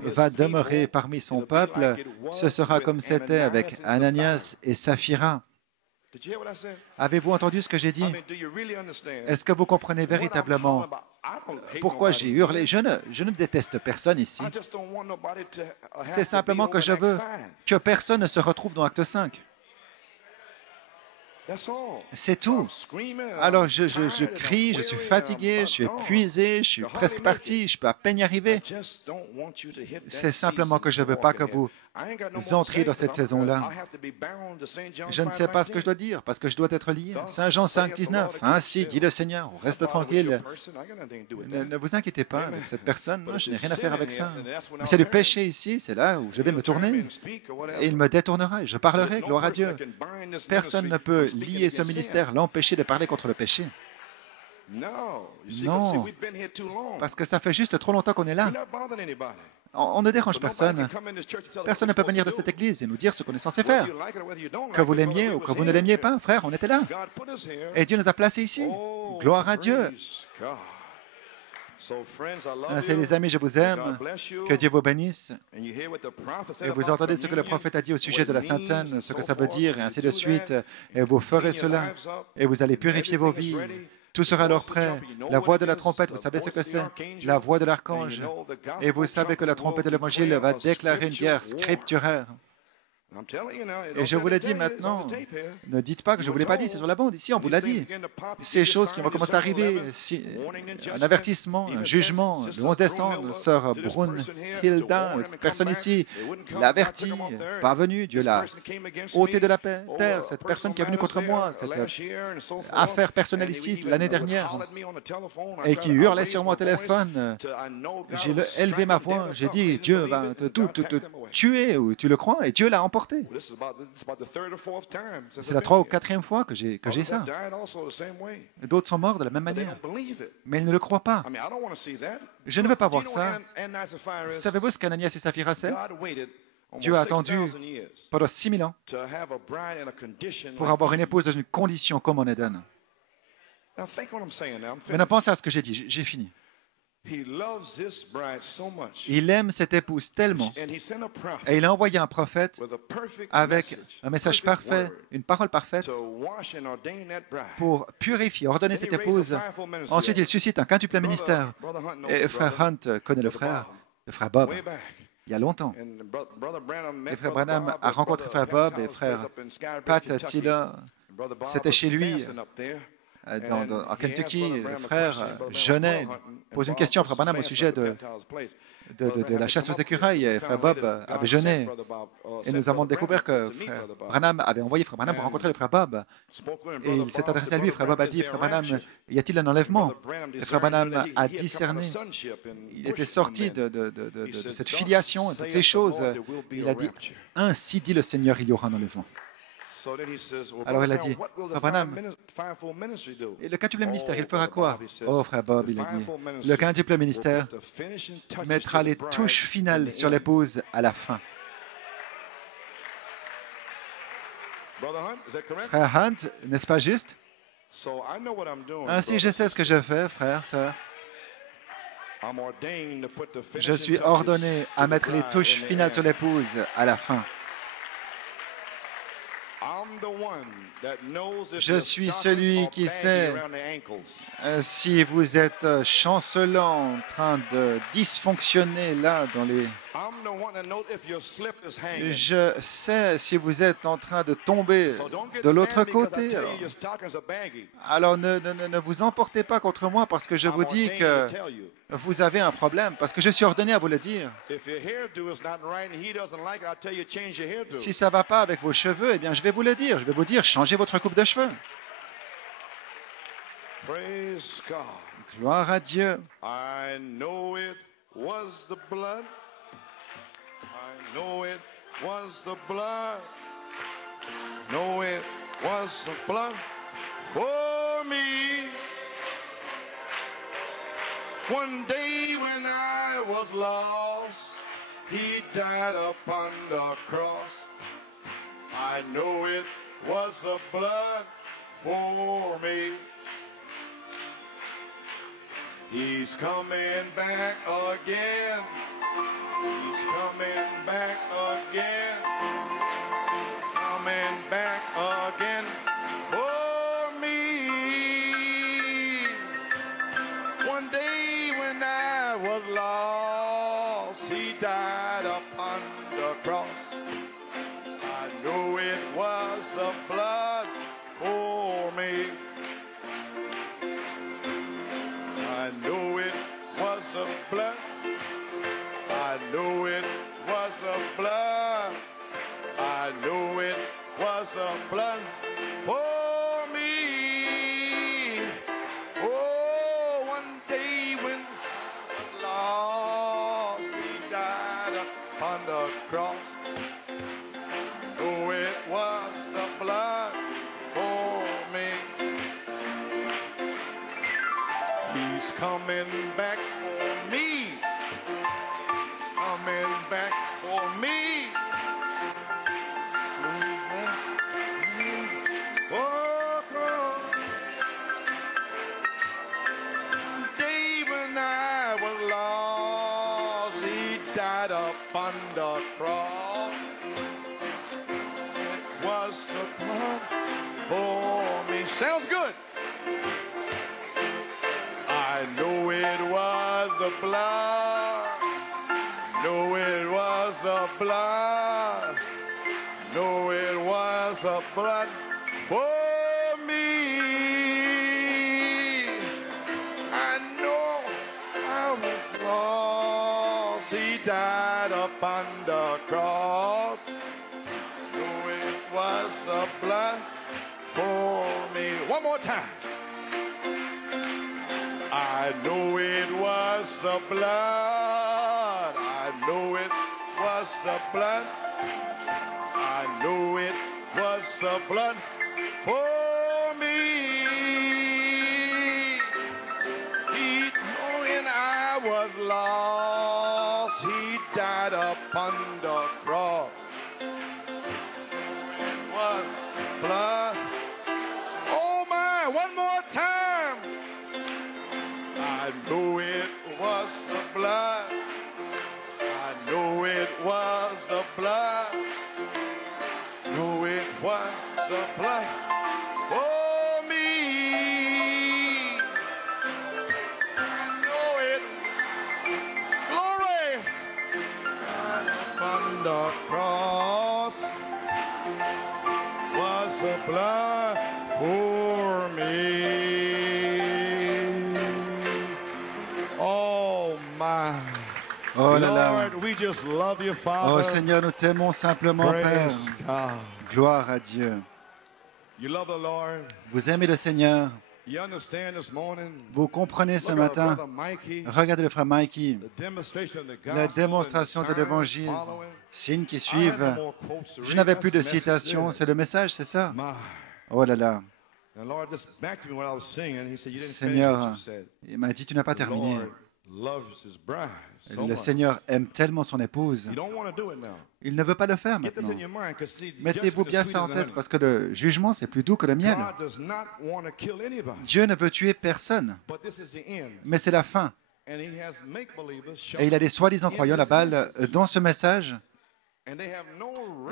va demeurer parmi son peuple, ce sera comme c'était avec Ananias et Saphira. Avez-vous entendu ce que j'ai dit? Est-ce que vous comprenez véritablement pourquoi j'ai hurlé? Je ne déteste personne ici. C'est simplement que je veux que personne ne se retrouve dans Acte 5. C'est tout. Alors je crie, je suis fatigué, je suis épuisé, je suis presque parti, je peux à peine y arriver. C'est simplement que je ne veux pas que vous entriez dans cette saison-là. Je ne sais pas ce que je dois dire parce que je dois être lié. Saint Jean 5, 19. Ainsi dit le Seigneur, reste tranquille. Ne vous inquiétez pas avec cette personne. Non, je n'ai rien à faire avec ça. Mais c'est du péché ici, c'est là où je vais me tourner. Et il me détournera et je parlerai, gloire à Dieu. Personne ne peut lier ce ministère, l'empêcher de parler contre le péché. Non, parce que ça fait juste trop longtemps qu'on est là. On ne dérange personne. Personne ne peut venir de cette église et nous dire ce qu'on est censé faire. Que vous l'aimiez ou que vous ne l'aimiez pas, frère, on était là. Et Dieu nous a placés ici. Gloire à Dieu. Ainsi, les amis, je vous aime. Que Dieu vous bénisse. Et vous entendez ce que le prophète a dit au sujet de la Sainte Seine, ce que ça veut dire, et ainsi de suite. Et vous ferez cela. Et vous allez purifier vos vies. Tout sera alors prêt. La voix de la trompette, vous savez ce que c'est? La voix de l'archange. Et vous savez que la trompette de l'Évangile va déclarer une guerre scripturaire. Et je vous l'ai dit maintenant, ne dites pas que je ne vous l'ai pas dit, c'est sur la bande. Ici, on vous l'a dit. Ces choses qui vont commencer à arriver, un avertissement, un jugement, le 11 décembre, sœur Brunhilda, cette personne ici, l'avertit, pas venue, Dieu l'a ôté de la terre, cette personne qui est venue contre moi, cette affaire personnelle ici, l'année dernière, et qui hurlait sur mon téléphone. J'ai élevé ma voix, j'ai dit, Dieu va te tuer, ou tu le crois, et Dieu l'a emporté. C'est la 3e ou 4e fois que j'ai ça. D'autres sont morts de la même manière. Mais ils ne le croient pas. Je ne veux pas voir ça. Savez-vous ce qu'Ananias et Saphira c'est? Dieu a attendu pendant 6000 ans pour avoir une épouse dans une condition comme en Éden. Maintenant, pensez à ce que j'ai dit. J'ai fini. Il aime cette épouse tellement et il a envoyé un prophète avec un message parfait, une parole parfaite pour purifier, ordonner cette épouse. Ensuite, il suscite un quintuple ministère. Et frère Hunt connaît le frère Bob, il y a longtemps. Et frère Branham a rencontré frère Bob et frère Pat Tiller. C'était chez lui. En Kentucky, le frère jeûnait, pose une question à frère Branham au sujet de la chasse aux écureuils. Et frère Bob avait jeûné. Et nous avons découvert que frère Branham avait envoyé frère Branham pour rencontrer le frère Bob. Et il s'est adressé à lui. Frère Bob a dit, frère Branham, y a-t-il un enlèvement? Et frère Branham a discerné. Il était sorti de cette filiation et toutes ces choses. Il a dit, ainsi dit le Seigneur, il y aura un enlèvement. Alors il a dit, frère Branham, et le quintuple ministère, il fera quoi? Oh, frère Bob, il a dit, le quintuple ministère mettra les touches finales sur l'épouse à la fin. Frère Hunt, n'est-ce pas juste? Ainsi, je sais ce que je fais, frère, sœur. Je suis ordonné à mettre les touches finales sur l'épouse à la fin. Je suis celui qui sait si vous êtes chancelant, en train de dysfonctionner là dans les... Je sais si vous êtes en train de tomber de l'autre côté. Alors ne vous emportez pas contre moi parce que je vous dis que vous avez un problème, parce que je suis ordonné à vous le dire. Si ça ne va pas avec vos cheveux, eh bien je vais vous le dire. Je vais vous dire, changez votre coupe de cheveux. Gloire à Dieu. I know it was the blood for me. One day when I was lost, he died upon the cross. I know it was the blood for me. He's coming back again. He's coming back again. He's coming back again for me. One day when I was lost, he died upon the cross. I know it was the blood for me. I know it was the blood. I know it was the blood. I know it was the blood for me. Oh, one day when I was lost, he died upon the cross. Oh, it was the blood for me. He's coming back for me. He's coming back for me. Oh, God. Day when I was lost, he died upon the cross. It was the blood for me. Sounds good. I know it was the blood. Know it was the blood. Know it was the blood for me. I know I was lost. He died upon the cross. Know it was the blood for me. One more time. I know it was the blood. I know it was the blood. I know it was the blood for me. When I was lost, he died upon the cross. It was blood. Oh my, one more time. I know it was the blood. I know it was the blood. Know it was the blood for me. I know it. Glory. Upon the cross was the blood for me. Oh là là. Lord, we just love you, Father. Oh Seigneur, nous t'aimons simplement, Père. God. Gloire à Dieu. You love the Lord. Vous aimez le Seigneur. You understand this morning? Vous comprenez ce matin. Regardez le frère Mikey. La démonstration de l'Évangile. Signes qui suivent. Je n'avais plus de citations. C'est le message, c'est ça? Oh là là. Seigneur, il m'a dit, tu n'as pas terminé. Le Seigneur aime tellement son épouse. Il ne veut pas le faire maintenant. Mettez-vous bien ça en tête parce que le jugement, c'est plus doux que le miel. Dieu ne veut tuer personne. Mais c'est la fin. Et il a des soi-disant croyants là-bas dans ce message.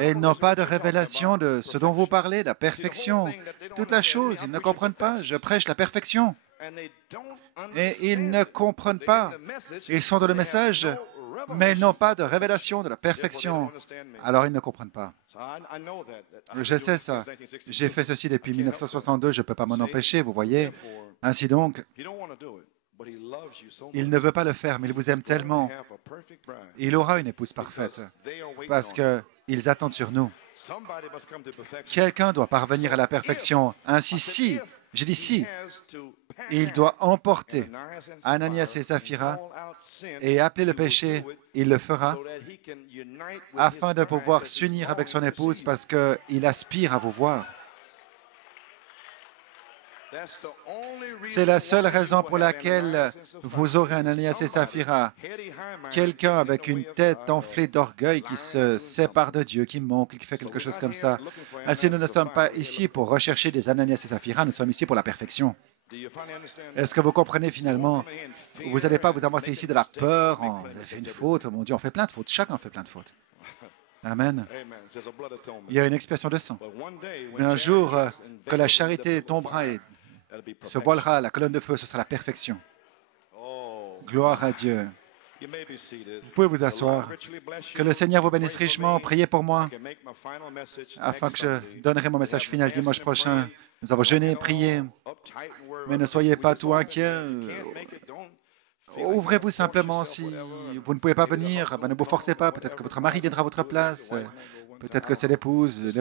Et ils n'ont pas de révélation de ce dont vous parlez, la perfection. Toute la chose, ils ne comprennent pas. Je prêche la perfection. Et ils ne comprennent pas. Ils sont dans le message, mais ils n'ont pas de révélation de la perfection. Alors ils ne comprennent pas. Je sais ça. J'ai fait ceci depuis 1962, je ne peux pas m'en empêcher, vous voyez. Ainsi donc, il ne veut pas le faire, mais il vous aime tellement. Il aura une épouse parfaite parce qu'ils attendent sur nous. Quelqu'un doit parvenir à la perfection. Ainsi, si, j'ai dit si, il doit emporter Ananias et Saphira et appeler le péché, il le fera afin de pouvoir s'unir avec son épouse parce qu'il aspire à vous voir. C'est la seule raison pour laquelle vous aurez Ananias et Saphira, quelqu'un avec une tête enflée d'orgueil qui se sépare de Dieu, qui manque, qui fait quelque chose comme ça. Ainsi, nous ne sommes pas ici pour rechercher des Ananias et Saphira, nous sommes ici pour la perfection. Est-ce que vous comprenez finalement? Vous n'allez pas vous avancer ici de la peur, vous avez fait une faute, mon Dieu, on fait plein de fautes, chacun fait plein de fautes. Amen. Il y a une expiation de sang. Mais un jour, que la charité tombera et se voilera, la colonne de feu, ce sera la perfection. Gloire à Dieu. Vous pouvez vous asseoir. Que le Seigneur vous bénisse richement. Priez pour moi afin que je donnerai mon message final dimanche prochain. Nous avons jeûné, prié, mais ne soyez pas tout inquiets. Ouvrez-vous simplement si vous ne pouvez pas venir. Ne vous forcez pas. Peut-être que votre mari viendra à votre place. Peut-être que c'est l'épouse.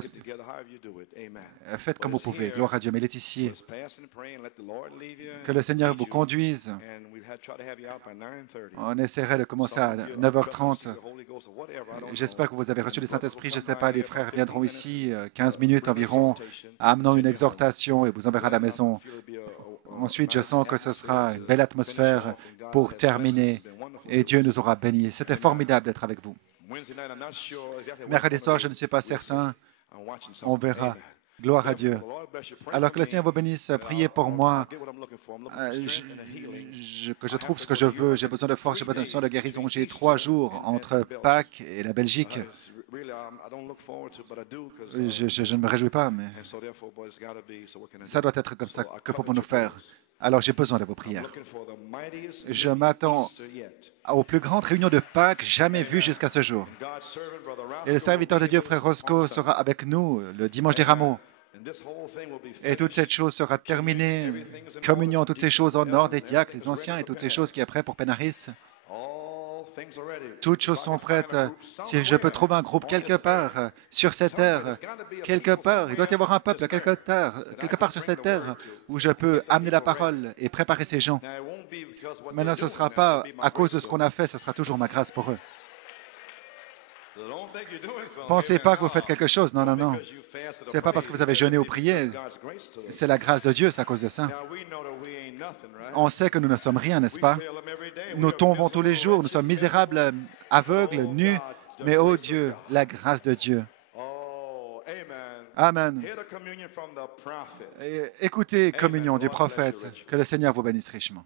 Faites comme vous pouvez. Gloire à Dieu. Mais il est ici. Que le Seigneur vous conduise. On essaierait de commencer à 9h30. J'espère que vous avez reçu le Saint-Esprit. Je ne sais pas, les frères viendront ici 15 minutes environ, amenant une exhortation et vous enverra à la maison. Ensuite, je sens que ce sera une belle atmosphère pour terminer et Dieu nous aura bénis. C'était formidable d'être avec vous. Mercredi soir, je ne suis pas certain. On verra. Gloire à Dieu. Alors que le Seigneur vous bénisse, priez pour moi, que je trouve ce que je veux. J'ai besoin de force, j'ai besoin de guérison. J'ai 3 jours entre Pâques et la Belgique. Je ne me réjouis pas, mais ça doit être comme ça. Que pouvons-nous faire? Alors j'ai besoin de vos prières. Je m'attends aux plus grandes réunions de Pâques jamais vues jusqu'à ce jour. Et le serviteur de Dieu, frère Roscoe, sera avec nous le dimanche des Rameaux. Et toute cette chose sera terminée. Communion, toutes ces choses en ordre, des diacres, les anciens et toutes ces choses qui est prêt pour Penaris. Toutes choses sont prêtes. Si je peux trouver un groupe quelque part sur cette terre, quelque part, il doit y avoir un peuple quelque part sur cette terre où je peux amener la parole et préparer ces gens. Maintenant, ce ne sera pas à cause de ce qu'on a fait, ce sera toujours ma grâce pour eux. Pensez pas que vous faites quelque chose. Non, non, non. Ce n'est pas parce que vous avez jeûné ou prié. C'est la grâce de Dieu, c'est à cause de ça. On sait que nous ne sommes rien, n'est-ce pas? Nous tombons tous les jours, nous sommes misérables, aveugles, nus. Mais oh Dieu, la grâce de Dieu. Amen. Écoutez, communion du prophète. Que le Seigneur vous bénisse richement.